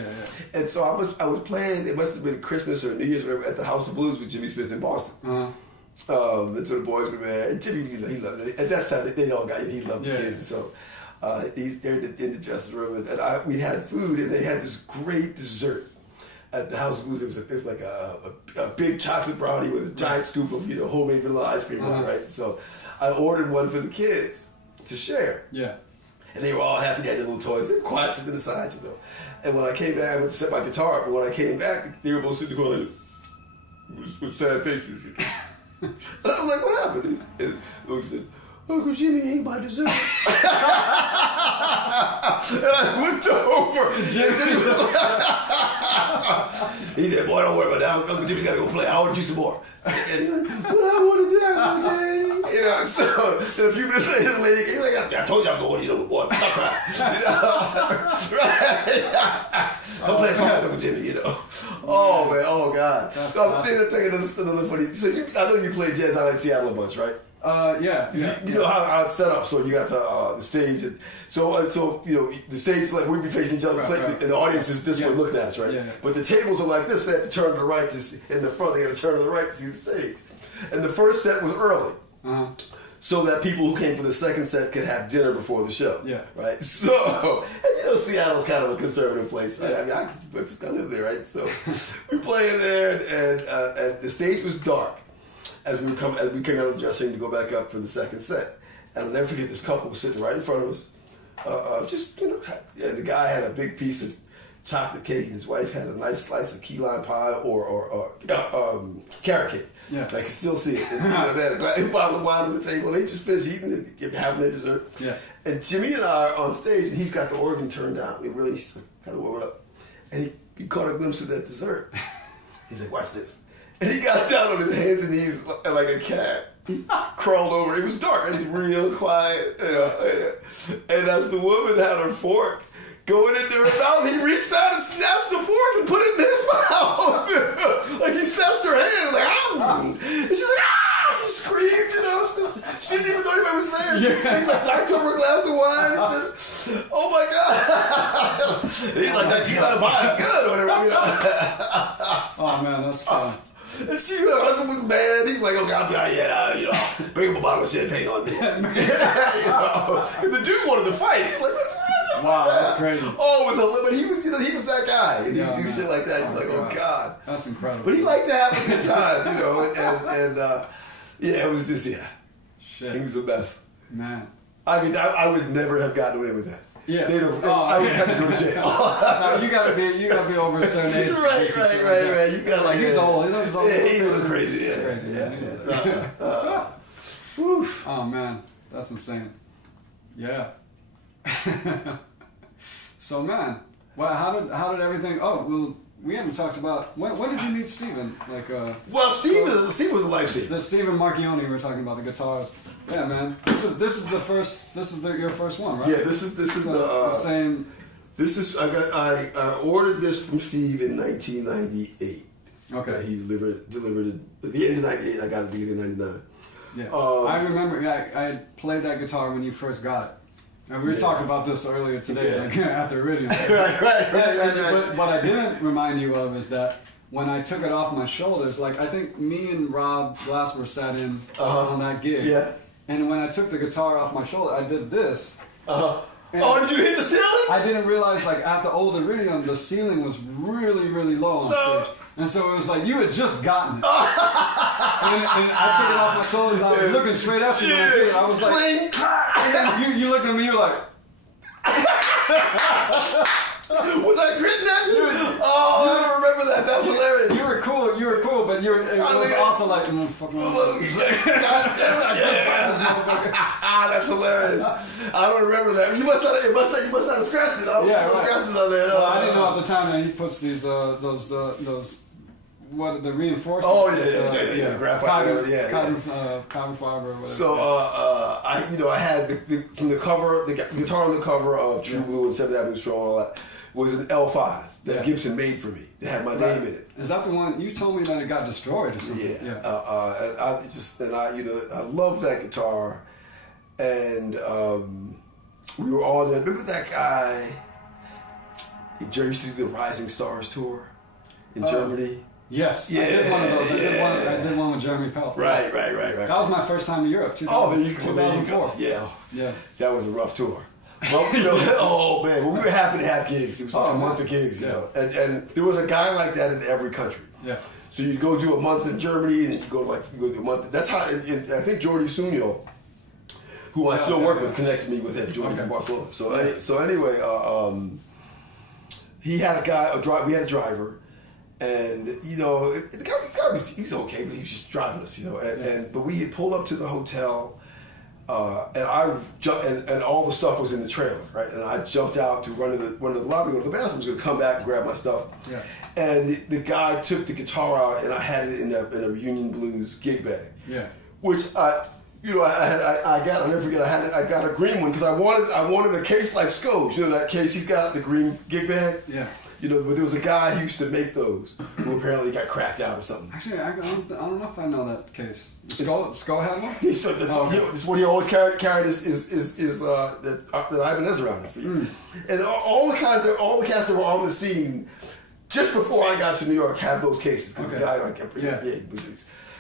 And so I was playing, it must have been Christmas or New Year's, whatever, at the House of Blues with Jimmy Smith in Boston. That's where the boys were there. And Jimmy, he loved it. At that time, they all got it. He loved the kids. So he's there in the dressing room, and we had food, and they had this great dessert at the House of Blues. It was like a big chocolate brownie with a giant scoop of homemade vanilla ice cream on it, right? So I ordered one for the kids to share. Yeah. And they were all happy. They had their little toys. They were quiet sitting aside, And when I came back, I went to set my guitar up. But when I came back, they were both sitting going with sad faces. And I was like, what happened? And Luke said, Uncle Jimmy ate my dessert. And I looked over. Jimmy was like, he said, boy, don't worry about that. Uncle Jimmy's got to go play. I ordered you some more. And he's like, well, I wanted that one, Daddy. So a few minutes later, the lady came like, I told you I'm going to eat a boy. Stop crying. Right? I'm playing song with Uncle Jimmy, Oh, man. Oh, God. So I'm taking another funny. So I know you play jazz out in Seattle a bunch, right? You know how it's set up, so you got the stage, and so the stage, like we'd be facing each other, and the audience is this way looking at us, right? But the tables are like this, so they have to turn to the right to see, in the front, they got to turn to the right to see the stage. And the first set was early, so that people who came for the second set could have dinner before the show, right? So, and Seattle's kind of a conservative place, right? I mean, I just got to live there, right? So we play in there, and the stage was dark. As we came out of the dressing room to go back up for the second set. And I'll never forget, this couple was sitting right in front of us. And the guy had a big piece of chocolate cake, and his wife had a nice slice of key lime pie or carrot cake. Yeah. I can still see it. And, you know, they had a bottle of wine on the table. They just finished eating it, having their dessert. Yeah. And Jimmy and I are on stage, and he's got the organ turned down. We really kind of warmed up. And he caught a glimpse of that dessert. He's like, watch this. And he got down on his hands and knees like a cat. He crawled over. It was dark. It was real quiet. You know? And as the woman had her fork going into her mouth, he reached out and snatched the fork and put it in his mouth. Like he snatched her hand. Like, ah! And she's like, ah! She screamed, you know. She didn't even know anybody was there. She screamed, like, knocked over a glass of wine. And said, oh my God. And he's like, that key lime pie is good, or whatever, you know. Oh man, that's fun. And her husband was mad. He's like, oh God, yeah, you know, bring him a bottle of champagne on me. You know, because the dude wanted to fight. He's like, what's wrong? Wow, that's crazy. Oh, it was a but he was, you know, he was that guy, and Yeah, he'd do man. shit like that. Oh, You're like, oh God. That's incredible. But he liked to have a good time, you know, and yeah, it was just Shit. he was the best. Man. I mean, I would never have gotten away with that. Yeah. I would have to go to jail. No, you gotta be over a certain age. Right. You gotta Like he's old. He's old. Yeah, he's a little crazy. He's crazy. Yeah. Woof. Oh man, that's insane. Yeah. So man, well, how did everything? Oh, well, we haven't talked about when did you meet Steven? Like Well, Steve was a lifesaver. the Steven Marchioni we were talking about, the guitars. Yeah, man. This is your first one, right? Yeah, this is the same. This is I ordered this from Steve in 1998. Okay. He delivered it at the end of '98. I got it at the beginning of '99. Yeah. I remember. I played that guitar when you first got it. And we were talking about this earlier today, like, after radio. Right. But I didn't remind you of is that when I took it off my shoulders, like I think me and Rob Glassmer sat in on that gig. Yeah. And when I took the guitar off my shoulder, I did this. Oh, did you hit the ceiling? I didn't realize, like, at the old Iridium, the ceiling was really, really low on stage. And so it was like, you had just gotten it. and I took it off my shoulders, and I was looking straight at you. And I was like, and then you looked at me, you were like, was I gritting at you? Oh, I don't remember that. That's hilarious. You were cool, but it was also like, fucking. God damn it! That's hilarious. I don't remember that. You must not have scratched it. Scratches on there. Well, I didn't know at the time that he puts these those the reinforcements. Oh yeah, the graphite. Carbon fiber. Or whatever. So I had the cover, the guitar on the cover of True Blue and 7th Avenue Strong, all that was an L5 that Gibson made for me. It had my name in it. Is that the one you told me that it got destroyed or something? Yeah. I love that guitar, and we were all there. Remember that guy? Jerry used to do the Rising Stars tour in Germany. Yes, I did one of those. I did one with Jeremy Pell. Right. That was my first time to Europe. 2004. Yeah. Yeah. That was a rough tour. Well, oh man, but we were happy to have gigs. It was like a month of gigs, you know. And there was a guy like that in every country. Yeah. So you'd go do a month in Germany, and you go do a month. That's how I think Jordy Sunio, who I still work with, connected me with him. Jordy from Barcelona. So anyway, he had a guy. We had a driver. And the guy he was okay, but he was just driving us, but we had pulled up to the hotel, and I jumped, and all the stuff was in the trailer, right? And I jumped out to run to the lobby, go to the bathroom. I was going to come back and grab my stuff. Yeah. And the guy took the guitar out, and I had it in a Union Blues gig bag. Yeah. Which I got. I'll never forget. I got a green one because I wanted a case like Scofield. You know that case? He's got the green gig bag. Yeah. But there was a guy who used to make those who apparently got cracked out or something. Actually, I don't know if I know that case. Skull had one? That's what he always carried is that Ibanez around for you. And all the cats that were on the scene just before I got to New York had those cases. Because the guy kept big.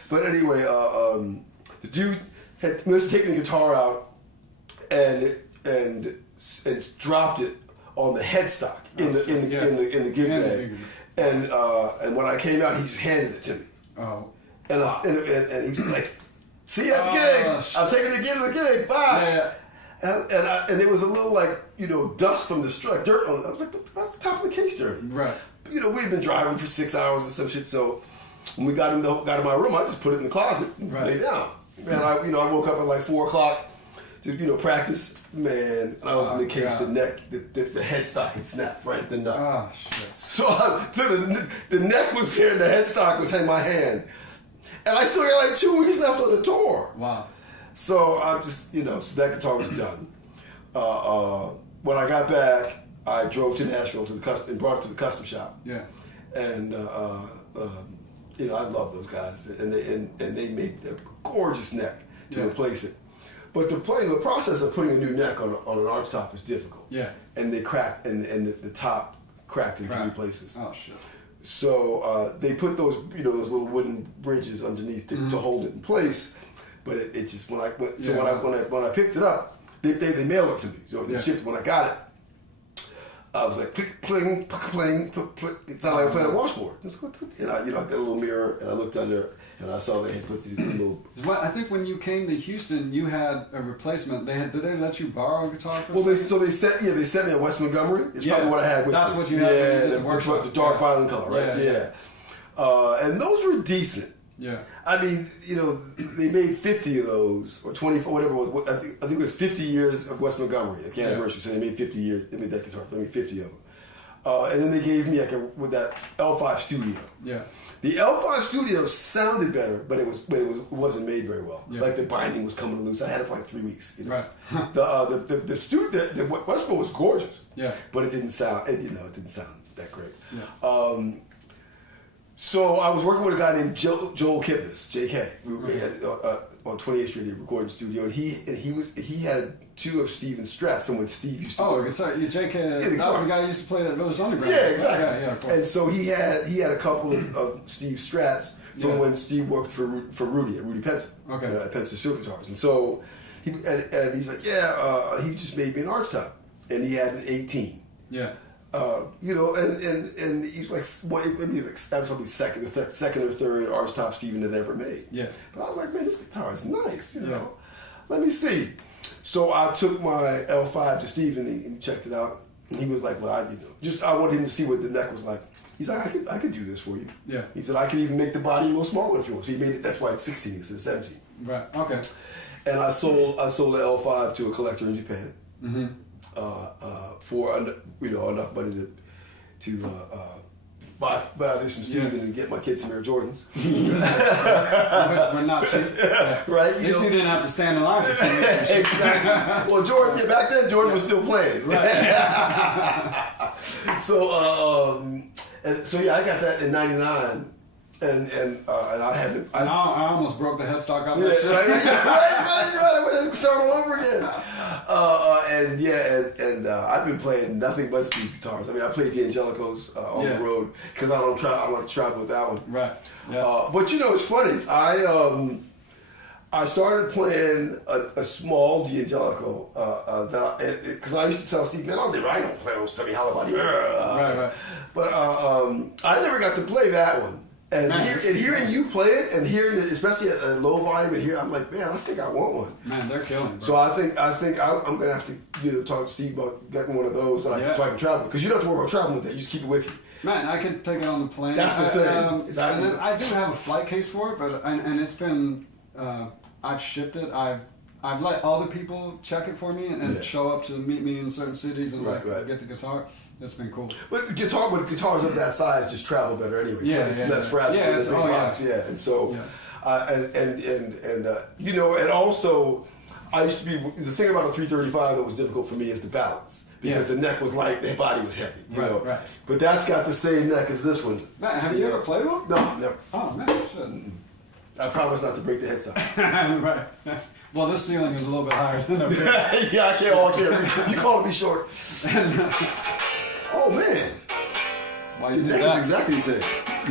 But anyway, the dude was taking the guitar out and dropped it on the headstock in the gig bag, and when I came out, he just handed it to me. Oh, and he was like, "See you at the gig. I'll take it again at the gig. Bye." And there was a little like dust from the strut, dirt on it. I was like, what's the top of the case dirty? Right. We'd been driving for 6 hours and some shit. So when we got in my room, I just put it in the closet and lay down. And I woke up at like 4 o'clock to practice. Man, I opened the case, the neck, the headstock had snapped right at the nut. Oh shit! So the neck was there, and the headstock was in my hand, and I still got like 2 weeks left on the tour. Wow. So I just so that guitar was done. When I got back, I drove to Nashville and brought it to the custom shop. Yeah. And I love those guys, and they made a gorgeous neck to replace it. But the process of putting a new neck on an arch top is difficult. Yeah. And they cracked, and the top cracked in 3 places. Oh shit. So they put those those little wooden bridges underneath to hold it in place. But it just when I picked it up, they mailed it to me. So they shipped when I got it. I was like, pling, pling, pling. It sounded like I was playing a washboard. And I got a little mirror, and I looked under, and I saw they had put the little. Well, I think when you came to Houston, you had a replacement. Did they let you borrow a guitar? They sent me a West Montgomery. It's probably what I had with That's me. what you had. Yeah, the dark violet color, right? Yeah. And those were decent. Yeah. I mean, they made 50 of those, or 24, whatever it was. I think it was 50 years of West Montgomery at the anniversary, so they made 50 years. They made that guitar. They made 50 of them. And then they gave me with that L5 Studio. Yeah. The L5 Studio sounded better, but it wasn't made very well. Yeah. Like the binding was coming loose. I had it for like 3 weeks. Right. The Westboro was gorgeous. Yeah. But it didn't sound. It didn't sound that great. Yeah. So I was working with a guy named Joel Kipnis, JK. We had on 28th Street a recording studio, and he had 2 of Steven's Strats from when Steve used to. Oh, sorry, JK. That was the guy who used to play that Village Underground. Yeah, exactly. Yeah, and so he had a couple of Steve's Strats from when Steve worked for Rudy at Rudy Penson. Okay. At Penson Super Guitars, and so and he's like, he just made me an arch top, and he had an 18. Yeah. And he's like, absolutely second or third arch top Steven had ever made. Yeah. But I was like, man, this guitar is nice, Let me see. So I took my L5 to Steven and he checked it out. And he was like, well, I wanted him to see what the neck was like. He's like, I could do this for you. Yeah. He said, I could even make the body a little smaller if you want. So he made it, that's why it's 16 instead of 17. Right, okay. And I sold the L5 to a collector in Japan. Mm-hmm. For enough money to buy this from Steven and get my kids some Air Jordans. Which were not cheap. Yeah. Right? At least he didn't have to stand in line for 2 years. Exactly. Well, Jordan, back then Jordan was still playing. Right. So I got that in '99. And I had to. I almost broke the headstock off that shit. Right. Start all over again. I've been playing nothing but Steve guitars. I mean, I played Ndegeocellos on the road because I don't like to travel with that one. Right. Yeah. But it's funny. I started playing a small Ndegeocello because I used to tell Steve, man, I don't play on semi hollow body. Right. But I never got to play that one. And hearing you play it, and hearing it, especially at a low volume, and here I'm like, man, I think I want one. Man, they're killing. Bro. So I think I'm gonna have to talk to Steve about getting one of those so I can travel, because you don't have to worry about traveling with that. You just keep it with you. Man, I can take it on the plane. That's the thing. Exactly. And then I do have a flight case for it, but and it's been I've shipped it. I've let other people check it for me and show up to meet me in certain cities and get the guitar. That's been cool. But guitars of that size just travel better anyway. It's less fragile. And so, and also, I used to be, the thing about a 335 that was difficult for me is the balance. Because the neck was light, the body was heavy, you know. Right. But that's got the same neck as this one. Man, have you ever played one? No, never. Oh, man, shit. I promise not to break the headstock. Right. Well, this ceiling is a little bit higher than a Yeah, I can't. You calling me short. Oh, man. Why you do that? That's exactly the same.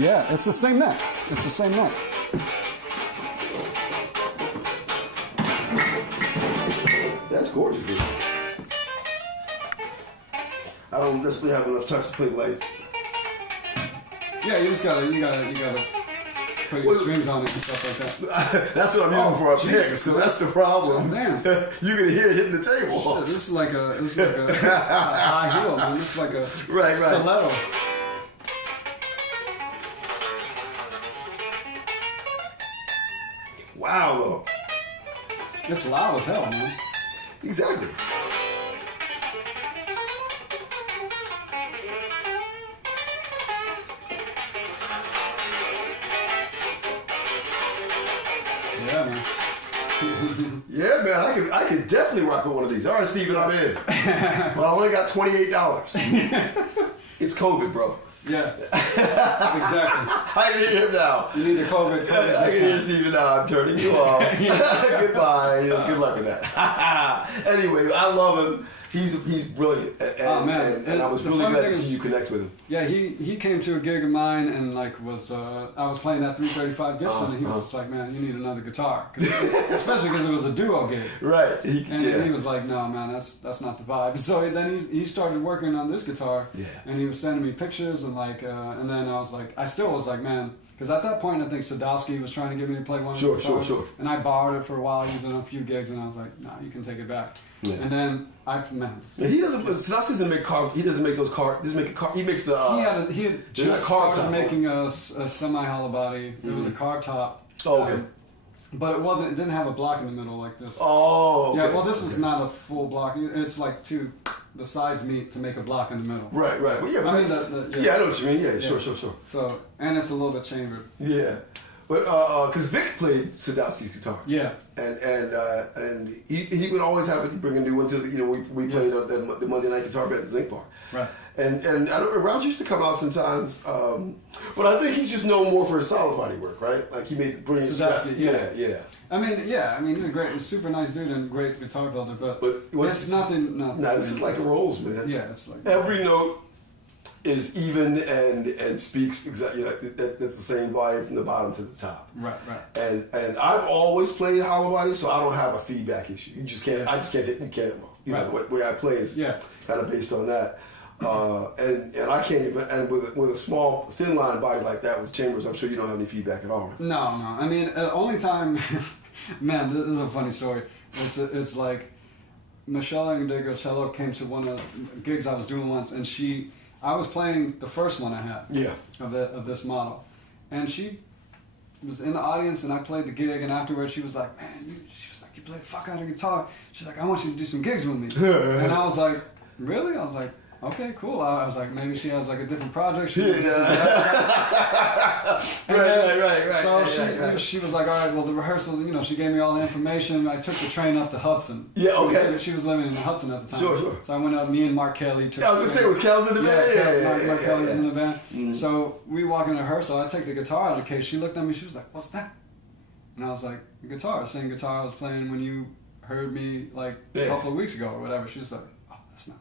Yeah, it's the same neck. It's the same neck. That's gorgeous, dude. I don't necessarily have enough touch to play light. Yeah, you gotta put your strings on it and stuff like that. That's what I'm using for a pick, so that's the problem. Oh, man. You can hear it hitting the table. Shit, this is like a high heel, man. This is like a stiletto. Wow, though. It's loud as hell, man. Exactly. Yeah, man. Yeah, man, I could definitely rock with one of these. All right, Steven, I'm in. But I only got $28. It's COVID, bro. Yeah, exactly. I can hear him now. You need the COVID. I can hear Steven now. I'm turning you off. Goodbye. Good luck with that. Anyway, I love him. He's brilliant. And I was really glad to see you connect with him. Yeah, he came to a gig of mine and like was I was playing that 335 Gibson and he was just like, man, you need another guitar, especially because it was a duo gig. Right. He was like, no, man, that's not the vibe. So then he started working on this guitar. Yeah. And he was sending me pictures and like and then I still was like, man. Because at that point, I think Sadowski was trying to get me to play one of the guitars. Sure. And I borrowed it for a while, used it on a few gigs, and I was like, nah, you can take it back. Yeah. And then he doesn't. Sadowski doesn't make car. He doesn't make those car. He doesn't make a car. He makes the. He had just started making a semi hollow body. It was a carb top. Oh, okay. But it didn't have a block in the middle like this. Oh, okay. Yeah, well, this is not a full block. It's like the sides meet to make a block in the middle. Right. Well, yeah, but I know what you mean. Yeah, sure. So, and it's a little bit chambered. Yeah. But because Vic played Sadowski's guitar. Yeah. And he would always have it bring a new one to the, we played the Monday Night Guitar Band at Zinc Bar. Right. And I don't know, Rouse used to come out sometimes, but I think he's just known more for his solid body work, right? Like he made the brilliant stuff. Yeah. I mean, he's a super nice dude and great guitar builder, but it's nothing. Nah, this is like a Rolls, man. Yeah, it's like every note is even and speaks exactly. That's the same volume from the bottom to the top. Right. And I've always played hollow body, so I don't have a feedback issue. You just can't. I just can't take. You can't. The way I play is kind of based on that. And I can't even, and with a small thin line body like that with chambers, I'm sure you don't have any feedback at all. No. I mean, only time, man, this is a funny story. It's like Michelle Ndegeocello came to one of the gigs I was doing once, and I was playing the first one I had of this model, and she was in the audience, and I played the gig, and afterwards she was like, man, you play the fuck out of guitar. She's like, I want you to do some gigs with me. And I was like, really? I was like, okay, cool. I was like, maybe she has like a different project. Right. So she was like, all right, well, the rehearsal, she gave me all the information. I took the train up to Hudson. Yeah, okay. She was living in Hudson at the time. Sure. So I went up, me and Mark Kelly took I was going to say, was Kel's in the band? Mark Kelly was in the band. Mm-hmm. So we walk into rehearsal. I take the guitar out of the case. She looked at me. She was like, what's that? And I was like, guitar. Same guitar I was playing when you heard me like a couple of weeks ago or whatever. She was like, oh, that's not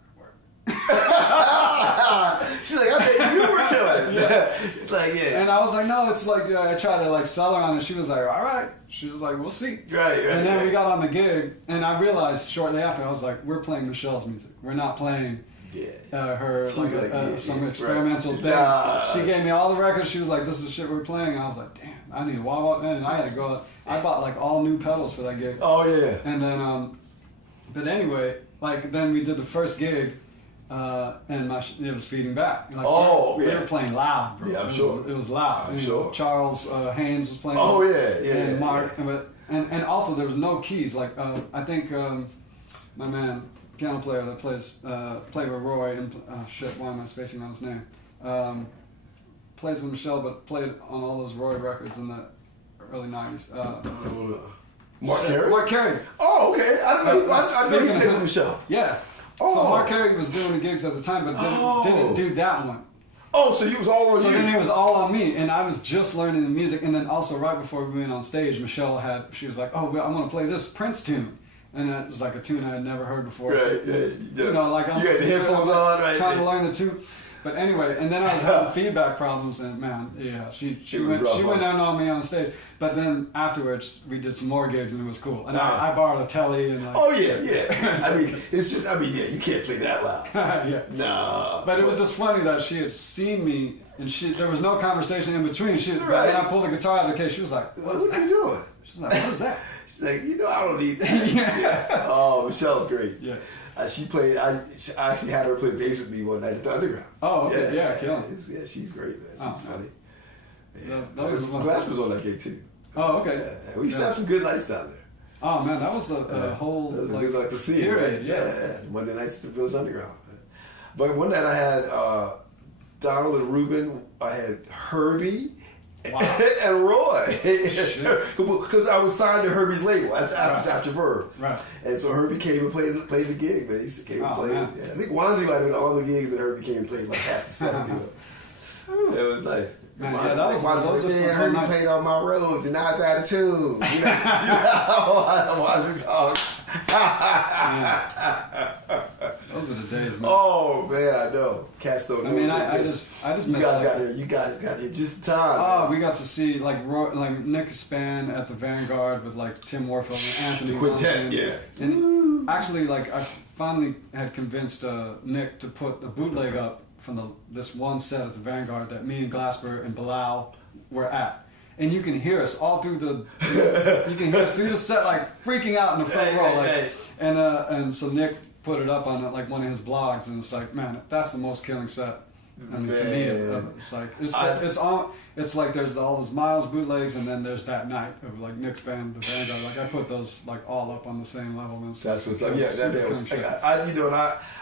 she's like, I bet you were killing it. It's like, and I was like, no, it's like I tried to like sell her on it. She was like, all right. She was like, we'll see. Right. And then we got on the gig, and I realized shortly after, I was like, we're playing Michelle's music. We're not playing her some experimental thing. She gave me all the records. She was like, this is the shit we're playing. And I was like, damn, I need a wah-wah. And I had to go. I bought like all new pedals for that gig. Oh yeah. And then, but anyway, like then we did the first gig. And it was feeding back. Like, we were playing loud, bro. Yeah, I'm sure. It was loud. I'm sure. Charles Haynes was playing. Oh, yeah. And Mark. And also, there was no keys. Like, I think my man, piano player that played with Roy, and why am I spacing on his name? Plays with Michelle, but played on all those Roy records in the early 90s. Mark Carey? Mark Carey. Oh, okay. I know he played with Michelle. Yeah. Oh. So Mark Carey was doing the gigs at the time, but didn't do that one. Oh, so he was all on you. So then it was all on me, and I was just learning the music. And then also right before we went on stage, Michelle she was like, "Oh, well, I'm gonna play this Prince tune," and it was like a tune I had never heard before. Right. Like I'm you had the headphones on, right? Trying to learn the tune. But anyway, and then I was having feedback problems, and man, yeah, she went down on me on stage. But then afterwards, we did some more gigs, and it was cool. And I borrowed a telly, and like, oh yeah. I mean, you can't play that loud. yeah. No. But it was just funny that she had seen me, and there was no conversation in between. But when I pulled the guitar out of the case, she was like, what are you doing? She's like, what is that? She's like, I don't need that. Yeah. Oh, Michelle's great. Yeah. She played. I actually had her play bass with me one night at the Underground. Oh, okay. Yeah, yeah, she's great, man. She's funny. Yeah. Glass was on that gig too. Oh, okay. Yeah. We used to have some good nights down there. Oh man, that was a whole. It was like to see it, right? Yeah. Monday nights at the Village Underground. But one night I had Donald and Ruben. I had Herbie. Wow. And Roy, because I was signed to Herbie's label after Verve, right? And so Herbie came and played the gig, man. He came and played. Yeah. I think Wanzi might have been on the gig that Herbie came and played like half the set. It was nice. Man, yeah, that was Herbie played on my roads, and now it's out of tune. You know how Wanzi talks. Those are the days, man. Oh man, I know. Cats don't know. I mean, I just you guys got here. You guys got here just in time. Oh, man. we got to see like Nick's band at the Vanguard with like Tim Warfield and Anthony. The quintet, yeah. And actually, like I finally had convinced Nick to put a bootleg up from this one set at the Vanguard that me and Glasper and Bilal were at. And you can hear us all through you can hear us through the set, like freaking out in the front row, like, and so Nick put it up on like one of his blogs, and it's like, man, that's the most killing set. I mean, to me, it's like it's like there's all those Miles bootlegs, and then there's that night of like Nick's band, the Vanguard. Like I put those like all up on the same level. And that's what's up. Yeah, that was.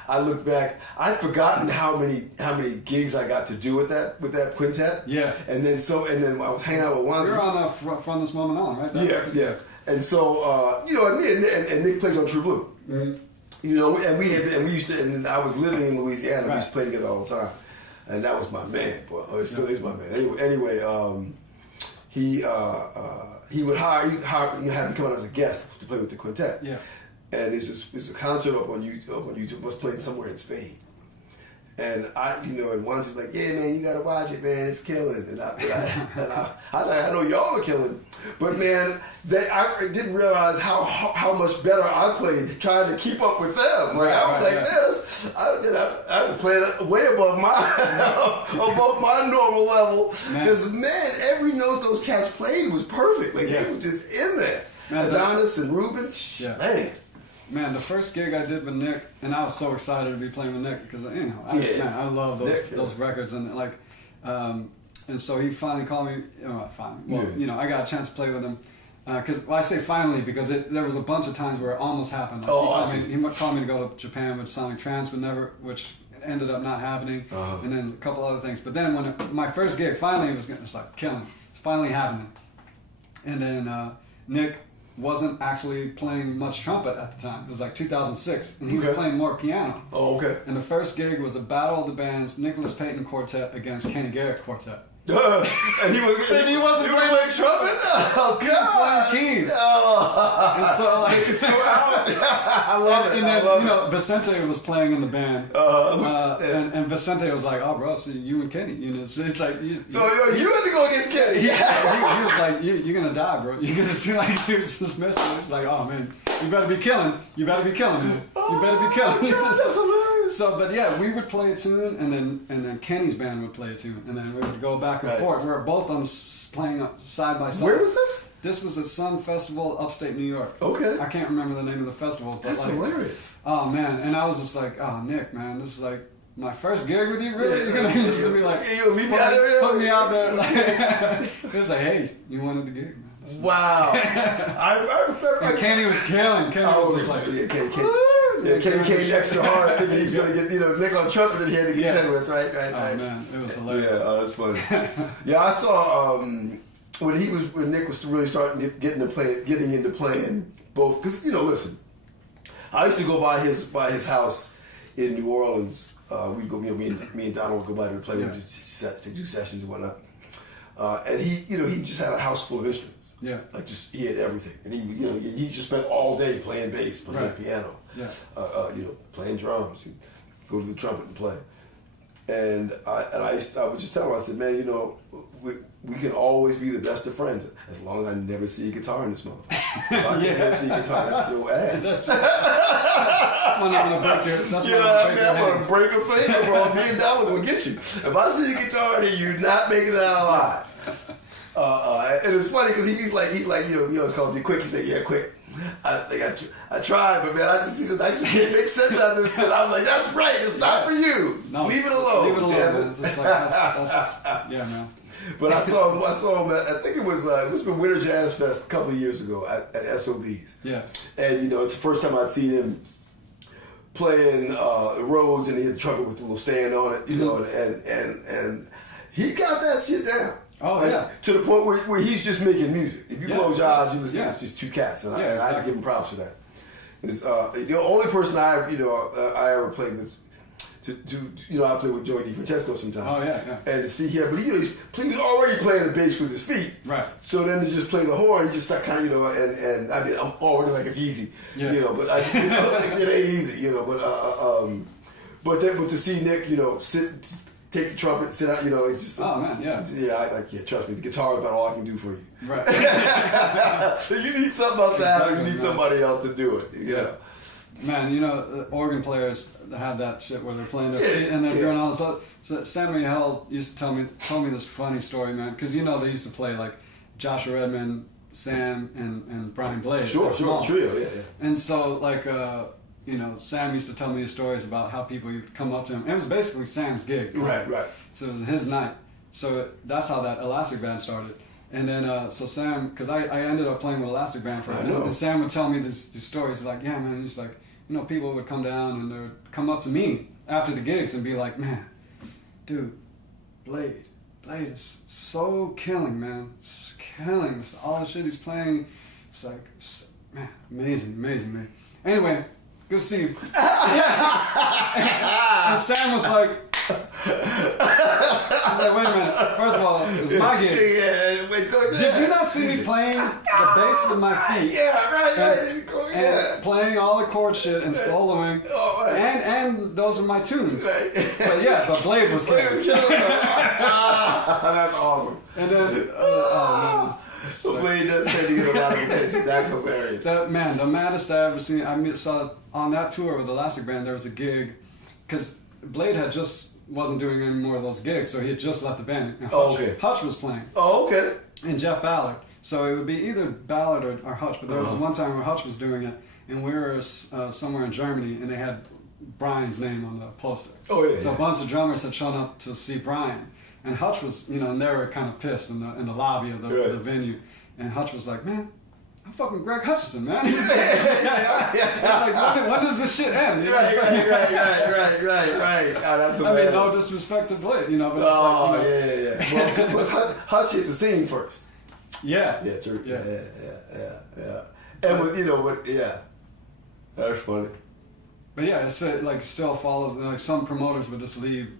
I look back. I'd forgotten how many gigs I got to do with that quintet. Yeah. And then I was hanging out with one. You're on from this moment on, right? Yeah. And so and Nick plays on True Blue. Mm-hmm. You know, and we used to, and I was living in Louisiana. Right. We used to play together all the time, and that was my man. Boy, it still is my man. Anyway, he would have me come out as a guest to play with the quintet. Yeah. And there's a concert up on YouTube. Was playing somewhere in Spain, and and once he was like, "Yeah, man, you gotta watch it, man. It's killing." And I know y'all are killing, but man, I didn't realize how much better I played trying to keep up with them. Like I was like this, I played way above my normal level. Because man, every note those cats played was perfect. Like they were just in there. Adonis and Ruben, man. Man, the first gig I did with Nick, and I was so excited to be playing with Nick because I love those records, and like, and so he finally called me. I got a chance to play with him because I say finally because there was a bunch of times where it almost happened. Like, he called me to go to Japan with Sonic Trance, which ended up not happening, and then a couple other things. But then when my first gig finally it's like killing, it's finally happening, and then Nick wasn't actually playing much trumpet at the time. It was like 2006, and he was playing more piano. Oh, okay. And the first gig was a battle of the bands, Nicholas Payton Quartet against Kenny Garrett Quartet. And he wasn't playing trumpet? Oh, God. He was playing keys. Oh. And so, like, I love it. And then, Vicente was playing in the band. And Vicente was like, "Oh, bro, so you and Kenny, so it's like." So you had to go against Kenny. Yeah. He was like, "You're gonna die, bro. You're gonna see like he was dismissed." It's like, "Oh man, you better be killing. You better be killing, man. You better be killing." God, that's hilarious. So, but yeah, we would play a tune, and then Kenny's band would play a tune, and then we would go back and forth. We were both on playing side by side. Where was this? This was at Sun Festival, upstate New York. Okay. I can't remember the name of the festival. But that's hilarious. Oh man, and I was just like, "Oh Nick, man, this is like my first gig with you. Really? You're gonna just be like, put me out there." Like, it was like, "Hey, you wanted the gig, man." Wow. And Kenny was killing. Kenny was just like, Kenny came extra hard thinking he was going to get, Nick on trumpet that he had to contend with, right? Oh, man, it was hilarious. Yeah, that's funny. Yeah, I saw when Nick was really starting getting into playing both, because, listen, I used to go by his house in New Orleans. We'd go, me and Donald would go by to play with to do sessions and whatnot. And he just had a house full of instruments. Yeah. Like he had everything, and he just spent all day playing bass, playing piano, playing drums, and go to the trumpet and play. And I would just tell him, I said, man, you know, we can always be the best of friends as long as I never see a guitar in this motherfucker. If I can never see a guitar, that's your ass. That's when I'm gonna break your. That's You know what I mean? I'm gonna break a finger, bro. $1 million will get you. If I see a guitar, then you're not making it out alive. And it's funny because he's like, you know, it's called be quick. He said, yeah, quick. I think I tried, but man, I just can't make sense out of this shit. I was like, that's right. It's not for you. No, leave it alone. Leave it alone, man. Just like, that's, yeah, man. But I saw him. I think it was been Winter Jazz Fest a couple of years ago at SOBs. Yeah. And you know, it's the first time I'd seen him playing Rhodes, and he had the trumpet with the little stand on it. You know, and he got that shit down. Oh, like, yeah. To the point where he's just making music. If you close your eyes, you listen. It's just two cats, and I had to give him props for that. It's, the only person I ever played with. You know, I play with Joey DiFrancesco sometimes. Oh yeah. And to see him, but he was already playing the bass with his feet. Right. So then to just play the horn, he just start kind of, you know, and I mean, I'm already like it's easy, you know, but it ain't easy, you know, but to see Nick, you know, take the trumpet, sit out, you know, it's just. Oh man, yeah. Trust me, the guitar is about all I can do for you. Right. So you need something else to happen. You need somebody else to do it. You know. Man, you know, organ players have that shit where they're playing their feet and they're doing all this. So Samuel Held used to tell me this funny story, man, because you know they used to play like Joshua Redman, Sam, and Brian Blade. Sure, trio, yeah. And so like, you know, Sam used to tell me stories about how people would come up to him. It was basically Sam's gig. Right. So it was his night. So that's how that Elastic Band started. And then, so Sam, because I ended up playing with Elastic Band for a minute, and Sam would tell me these stories. He's like, yeah, man, he's like, you know, people would come down and they would come up to me after the gigs and be like, man, dude, Blade is so killing, man. It's just killing. It's all the shit he's playing. It's like, man, amazing, man. Anyway, good to see you. And Sam was like, I was like, wait a minute. First of all, it was my gig. Did you not see me playing the bass with my feet? And playing all the chord shit and soloing. And those are my tunes. But Blade was killing. That's awesome. And then, Blade does tend to get a lot of attention. That's hilarious. The maddest I ever seen. I saw on that tour with Elastic Band, there was a gig, because Blade wasn't doing any more of those gigs, so he had just left the band. Hutch was playing. Oh, okay. And Jeff Ballard. So it would be either Ballard or Hutch, but there was one time where Hutch was doing it, and we were somewhere in Germany, and they had Brian's name on the poster. Oh, yeah. So a bunch of drummers had shown up to see Brian, and Hutch was, you know, and they were kind of pissed in the lobby of the venue, and Hutch was like, man, I'm fucking Greg Hutchison, man. He's like, when does this shit end? Right. Oh, that's hilarious. I mean, no disrespect to Blade, you know, but it's yeah. Well, Hutch hit the scene first. Yeah. Yeah, true. Yeah. And with, you know, that's funny. But yeah, it's like still follows. Like some promoters would just leave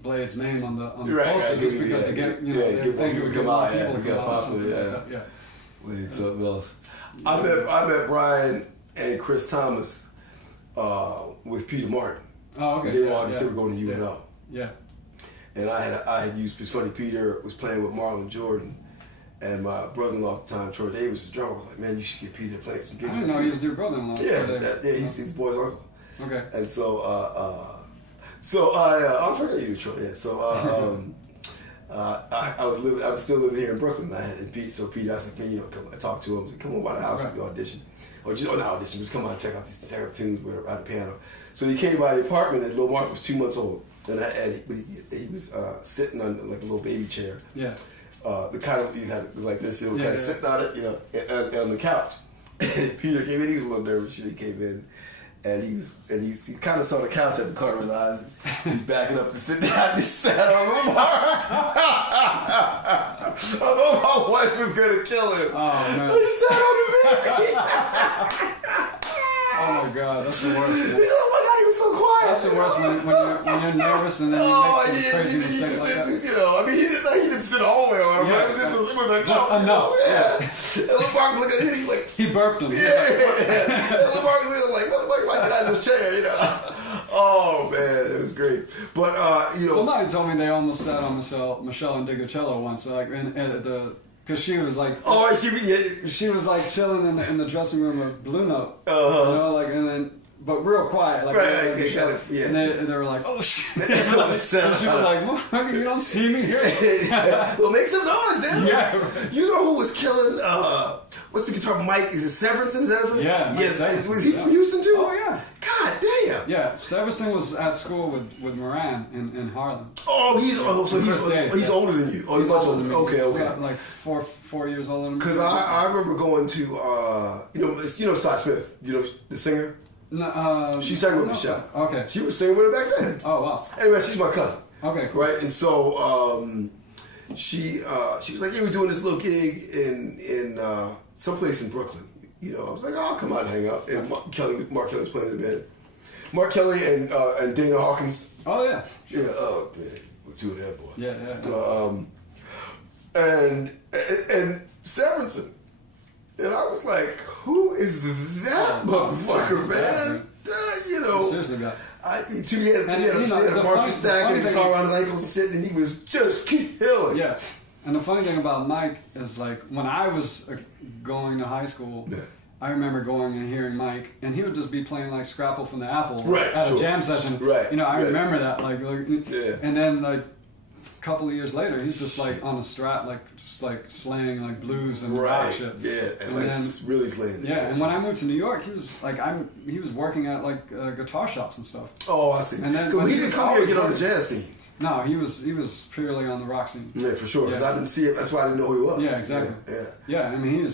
Blade's name on the poster just because they get, you know, they think it would get a lot of people to come out. Yeah. Wait, something else. I met Brian and Chris Thomas with Peter Martin. Oh, okay. They were going to UNO. Yeah. And I had used. It's funny. Peter was playing with Marlon Jordan, and my brother-in-law at the time, Troy Davis, the drummer, was like, "Man, you should get Peter to play some gigs." I didn't know he was your brother-in-law. He's the boy's uncle. Okay. And so I forgot you, Troy. Yeah. So I was still living here in Brooklyn. I had Pete. So Pete, I was like, man, you know, come. I talked to him. I was like, come on by the house and audition, or not audition, just come on and check out these tunes with the piano. So he came by the apartment, and little Mark was 2 months old, and he was sitting on like a little baby chair. Yeah. The kind of you had like this, you know, kind of sitting on it, you know, on the couch. And Peter came in. He was a little nervous. He came in. And he kind of saw the couch at the corner of his eyes. He's backing up to sit down. He sat on the mark. I thought my wife was gonna kill him. Oh man! He sat on the baby. Oh my God, that's the worst. He said, "Oh my God, he was so quiet." That's the worst when you're nervous and then you make some crazy mistakes like that. You know, I mean, he didn't sit all the way on him. It was just enough. Yeah. And Mark looked at him. He's like, he burped him. And Mark was like, what the fuck? Why did I just chair? You know. Oh man, it was great. But you know, so they almost sat on Michelle Ndegeocello once, like because she was like, she was like chilling in the dressing room of Blue Note, you know, like, and then. But real quiet, like, and they were like, "Oh shit!" And she was like, "Motherfucker, you don't see me here." Well, make some noise, then. Yeah. You know who was killing? What's the guitar? Mike? Is it Severson? Is that it? Yeah. Yes. Was he from Houston too? Oh yeah. God damn. Yeah. Severson was at school with Moran in Harlem. Oh, he's older than you. Oh, he's much older than me. Okay. Like 4 years older than me. Because I remember going to you know Cy Smith, you know the singer. No, she sang with Michelle. Okay. She was singing with her back then. Oh wow. Anyway, she's my cousin. Okay. Cool. Right, and so she was like, "Yeah, we're doing this little gig in someplace in Brooklyn." You know, I was like, "Oh, I'll come out and hang out." And Mark Kelly was playing in the band. Mark Kelly and Dana Hawkins. Oh yeah. Yeah. Oh man, we're doing that, boy. Yeah. And Severson. And I was like, "Who is that motherfucker, man?" You know, seriously, God. He had a Marshall stack and a guitar around his ankles and sitting, and he was just killing. Yeah, and the funny thing about Mike is, like, when I was going to high school, I remember going and hearing Mike, and he would just be playing like Scrapple from the Apple at a jam session. Right. You know, I remember that, and then like a couple of years later, he's just like on a Strat, like just like slaying like blues and rock shit. Yeah, and like then, really slaying. Yeah, and when I moved to New York, he was like he was working at like guitar shops and stuff. Oh, I see. And then he didn't come here to get on the jazz scene. No, he was purely on the rock scene. Yeah, for sure. Because I didn't see it. That's why I didn't know who he was. Yeah, exactly. Yeah. I mean,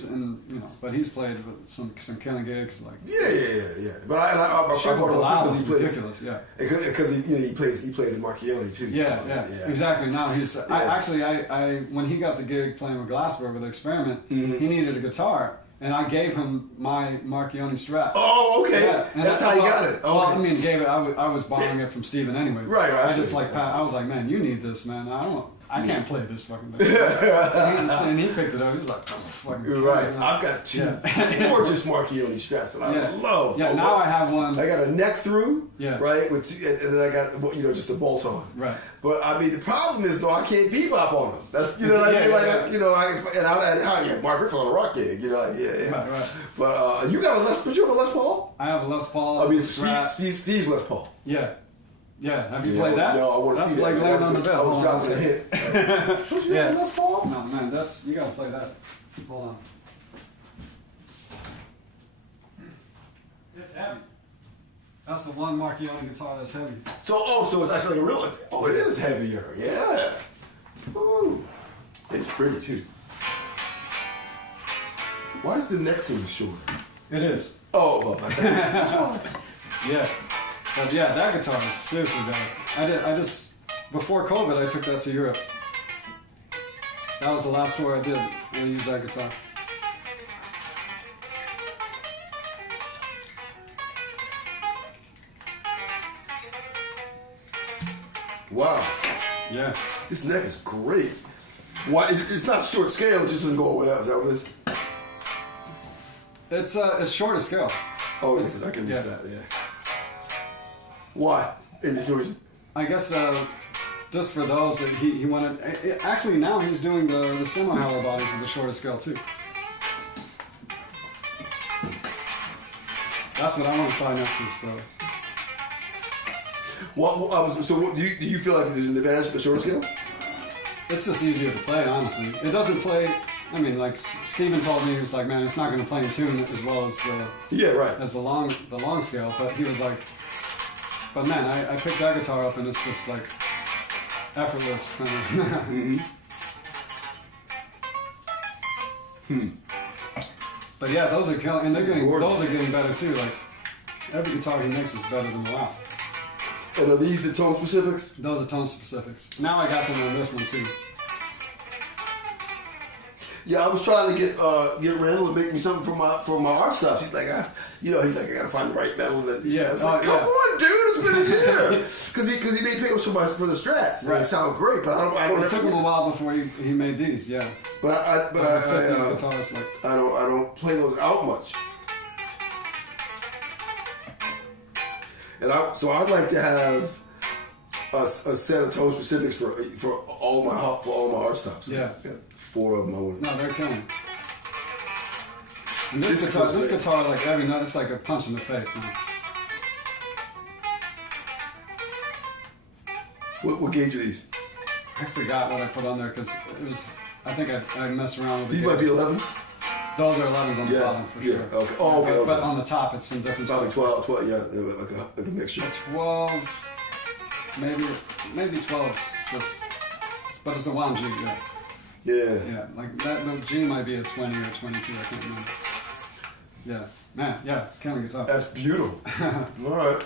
but he's played with some kind of gigs like. Yeah. But I brought him because he plays. Ridiculous. Yeah. Because he plays in Marchione too. Yeah, exactly. Now he's I when he got the gig playing with Glassberg with Experiment, he needed a guitar. And I gave him my Marchione Strat. Oh, okay. Yeah. That's how he got it. Okay. Well, I mean, I was borrowing it from Steven anyway. Right. I just I was like, man, you need this, man. I can't play this fucking thing. And he picked it up. He's like, oh, fucking. Right. I've got two gorgeous Marchione Strats that I love. Yeah. Now I have one. I got a neck through. Yeah. Right. And then I got just a bolt on. Right. But I mean, the problem is though I can't bebop on them. That's what I mean. Mark Whitfield on a rock gig. You know, Right. But you got a Les Paul? I have a Les Paul. I mean, Steve's Les Paul. Yeah. Yeah. Have you played that? No, I want to see that. That's like laying on the bed. I was dropping a hit. Don't you have a Les Paul? No, man. You gotta play that. Hold on. It's heavy. That's the one Marchione guitar that's heavy. So it's actually like a real. Oh, it is heavier. Yeah. Ooh. It's pretty too. Why is the neck so short? It is. Oh, well, yeah. But yeah, that guitar is seriously bad. I just before COVID, I took that to Europe. That was the last tour I did. I used that guitar. Wow. Yeah. This neck is great. Why? It's not short scale. It just doesn't go all the way up. Is that what it is? It's shorter scale. Oh, yes, I can use that. Yeah. Why? I guess just for those that he wanted. Actually, now he's doing the semi-hollow bodies with the shorter scale too. That's what I want to try next. Do you feel like there's an advantage for the shorter scale? It's just easier to play, honestly. It doesn't play. I mean, like Steven told me, he was like, "Man, it's not going to play in tune as well as as the long scale." But he was like, "But man, I picked that guitar up and it's just like effortless kind of." But yeah, those are killing, and those are getting better too. Like every guitar he makes is better than the last. And are these the tone specifics? Those are tone specifics. Now I got them on this one too. Yeah, I was trying to get Randall to make me something for my art stuff. He's like, he's like, I gotta find the right metal. I was like, come on, dude, it's been a year. Because he made pickups for the Strats. Right. They sound great, but I don't. It took him a while before he made these. Yeah. But I don't play those out much. And so I'd like to have a set of tone specifics for all my art stops. Yeah. 4 of them I want. No, they're killing. And this guitar, like every note, it's like a punch in the face, man. What gauge are these? I forgot what I put on there because it was. I think I messed around with these. The Might be 11s. Those are 11s on the bottom for sure. Okay. Oh, okay. But on the top, it's some different Probably stuff. 12. Yeah, like a mixture. 12, maybe 12. But it's a 1G. Yeah. Yeah. Yeah, like that. The G might be a 20 or 22. I can't remember. Yeah, man. Yeah, it's killing guitar. That's beautiful. All right.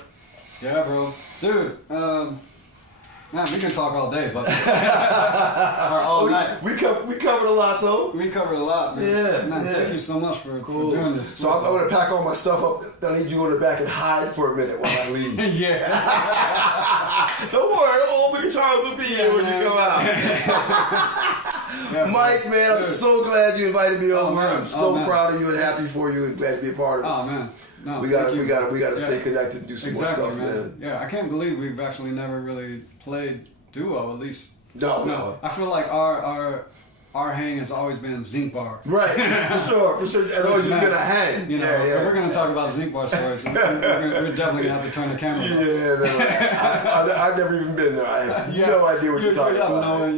Yeah, bro. Dude, man, we can talk all day, but or all night. We covered a lot, though. We covered a lot, man. Yeah, man. yeah. Thank you so much for doing this. So I'm going to pack all my stuff up. I need you to go to the back and hide for a minute while I leave. Yeah. Don't worry, all the guitars will be here when you come out. Yeah, Mike, man, I'm so glad you invited me over. Man. I'm so proud of you and happy for you and glad to be a part of it. Oh man. No, we gotta stay connected and do some more stuff, man. Yeah, I can't believe we've actually never really played duo, at least. No. I feel like our hang has always been zinc bar. Right, for sure. It's always just been a hang. You know, yeah. We're going to talk about zinc bar stories. We're definitely going to have to turn the camera off. Yeah, I've never even been there. I have no idea what you're talking about.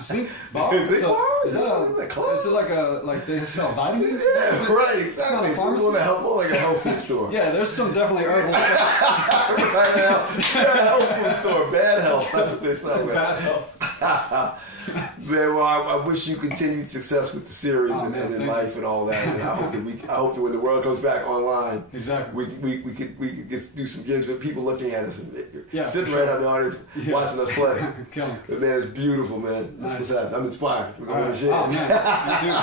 Zinc bar? Zinc bar? Is it like they sell vitamins? Yeah, right, exactly. It's like a health food store. Yeah, there's some definitely herbal stuff. Right now, health food store, bad health. That's what they sell. Bad health. Man, well, I wish you continued success with the series and in life and all that. And I hope that when the world comes back online, exactly, we could do some gigs with people looking at us and sitting right out in the audience watching us play. But man, it's beautiful, man. That's what's happening. I'm inspired. We're going to share. Oh man, me too.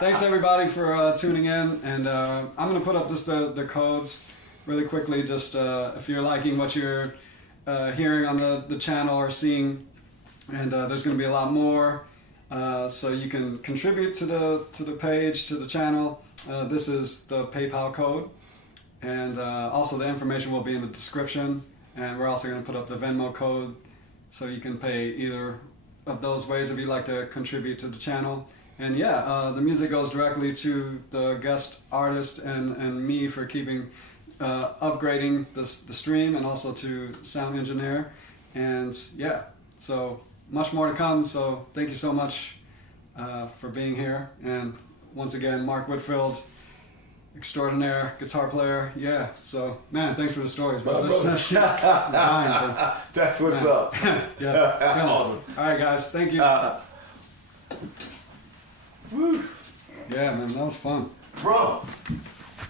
Thanks everybody for tuning in, and I'm gonna put up just the codes really quickly. Just if you're liking what you're hearing on the channel or seeing. And there's going to be a lot more, so you can contribute to the page, to the channel. This is the PayPal code, and also the information will be in the description. And we're also going to put up the Venmo code, so you can pay either of those ways if you'd like to contribute to the channel. And yeah, the music goes directly to the guest artist and me for keeping upgrading the stream, and also to sound engineer. And yeah, so. Much more to come, so thank you so much for being here. And once again, Mark Whitfield, extraordinaire guitar player. Yeah, so man, thanks for the stories, bro. That's what's up. Yeah, awesome. All right, guys, thank you. Woo. Yeah, man, that was fun. Bro.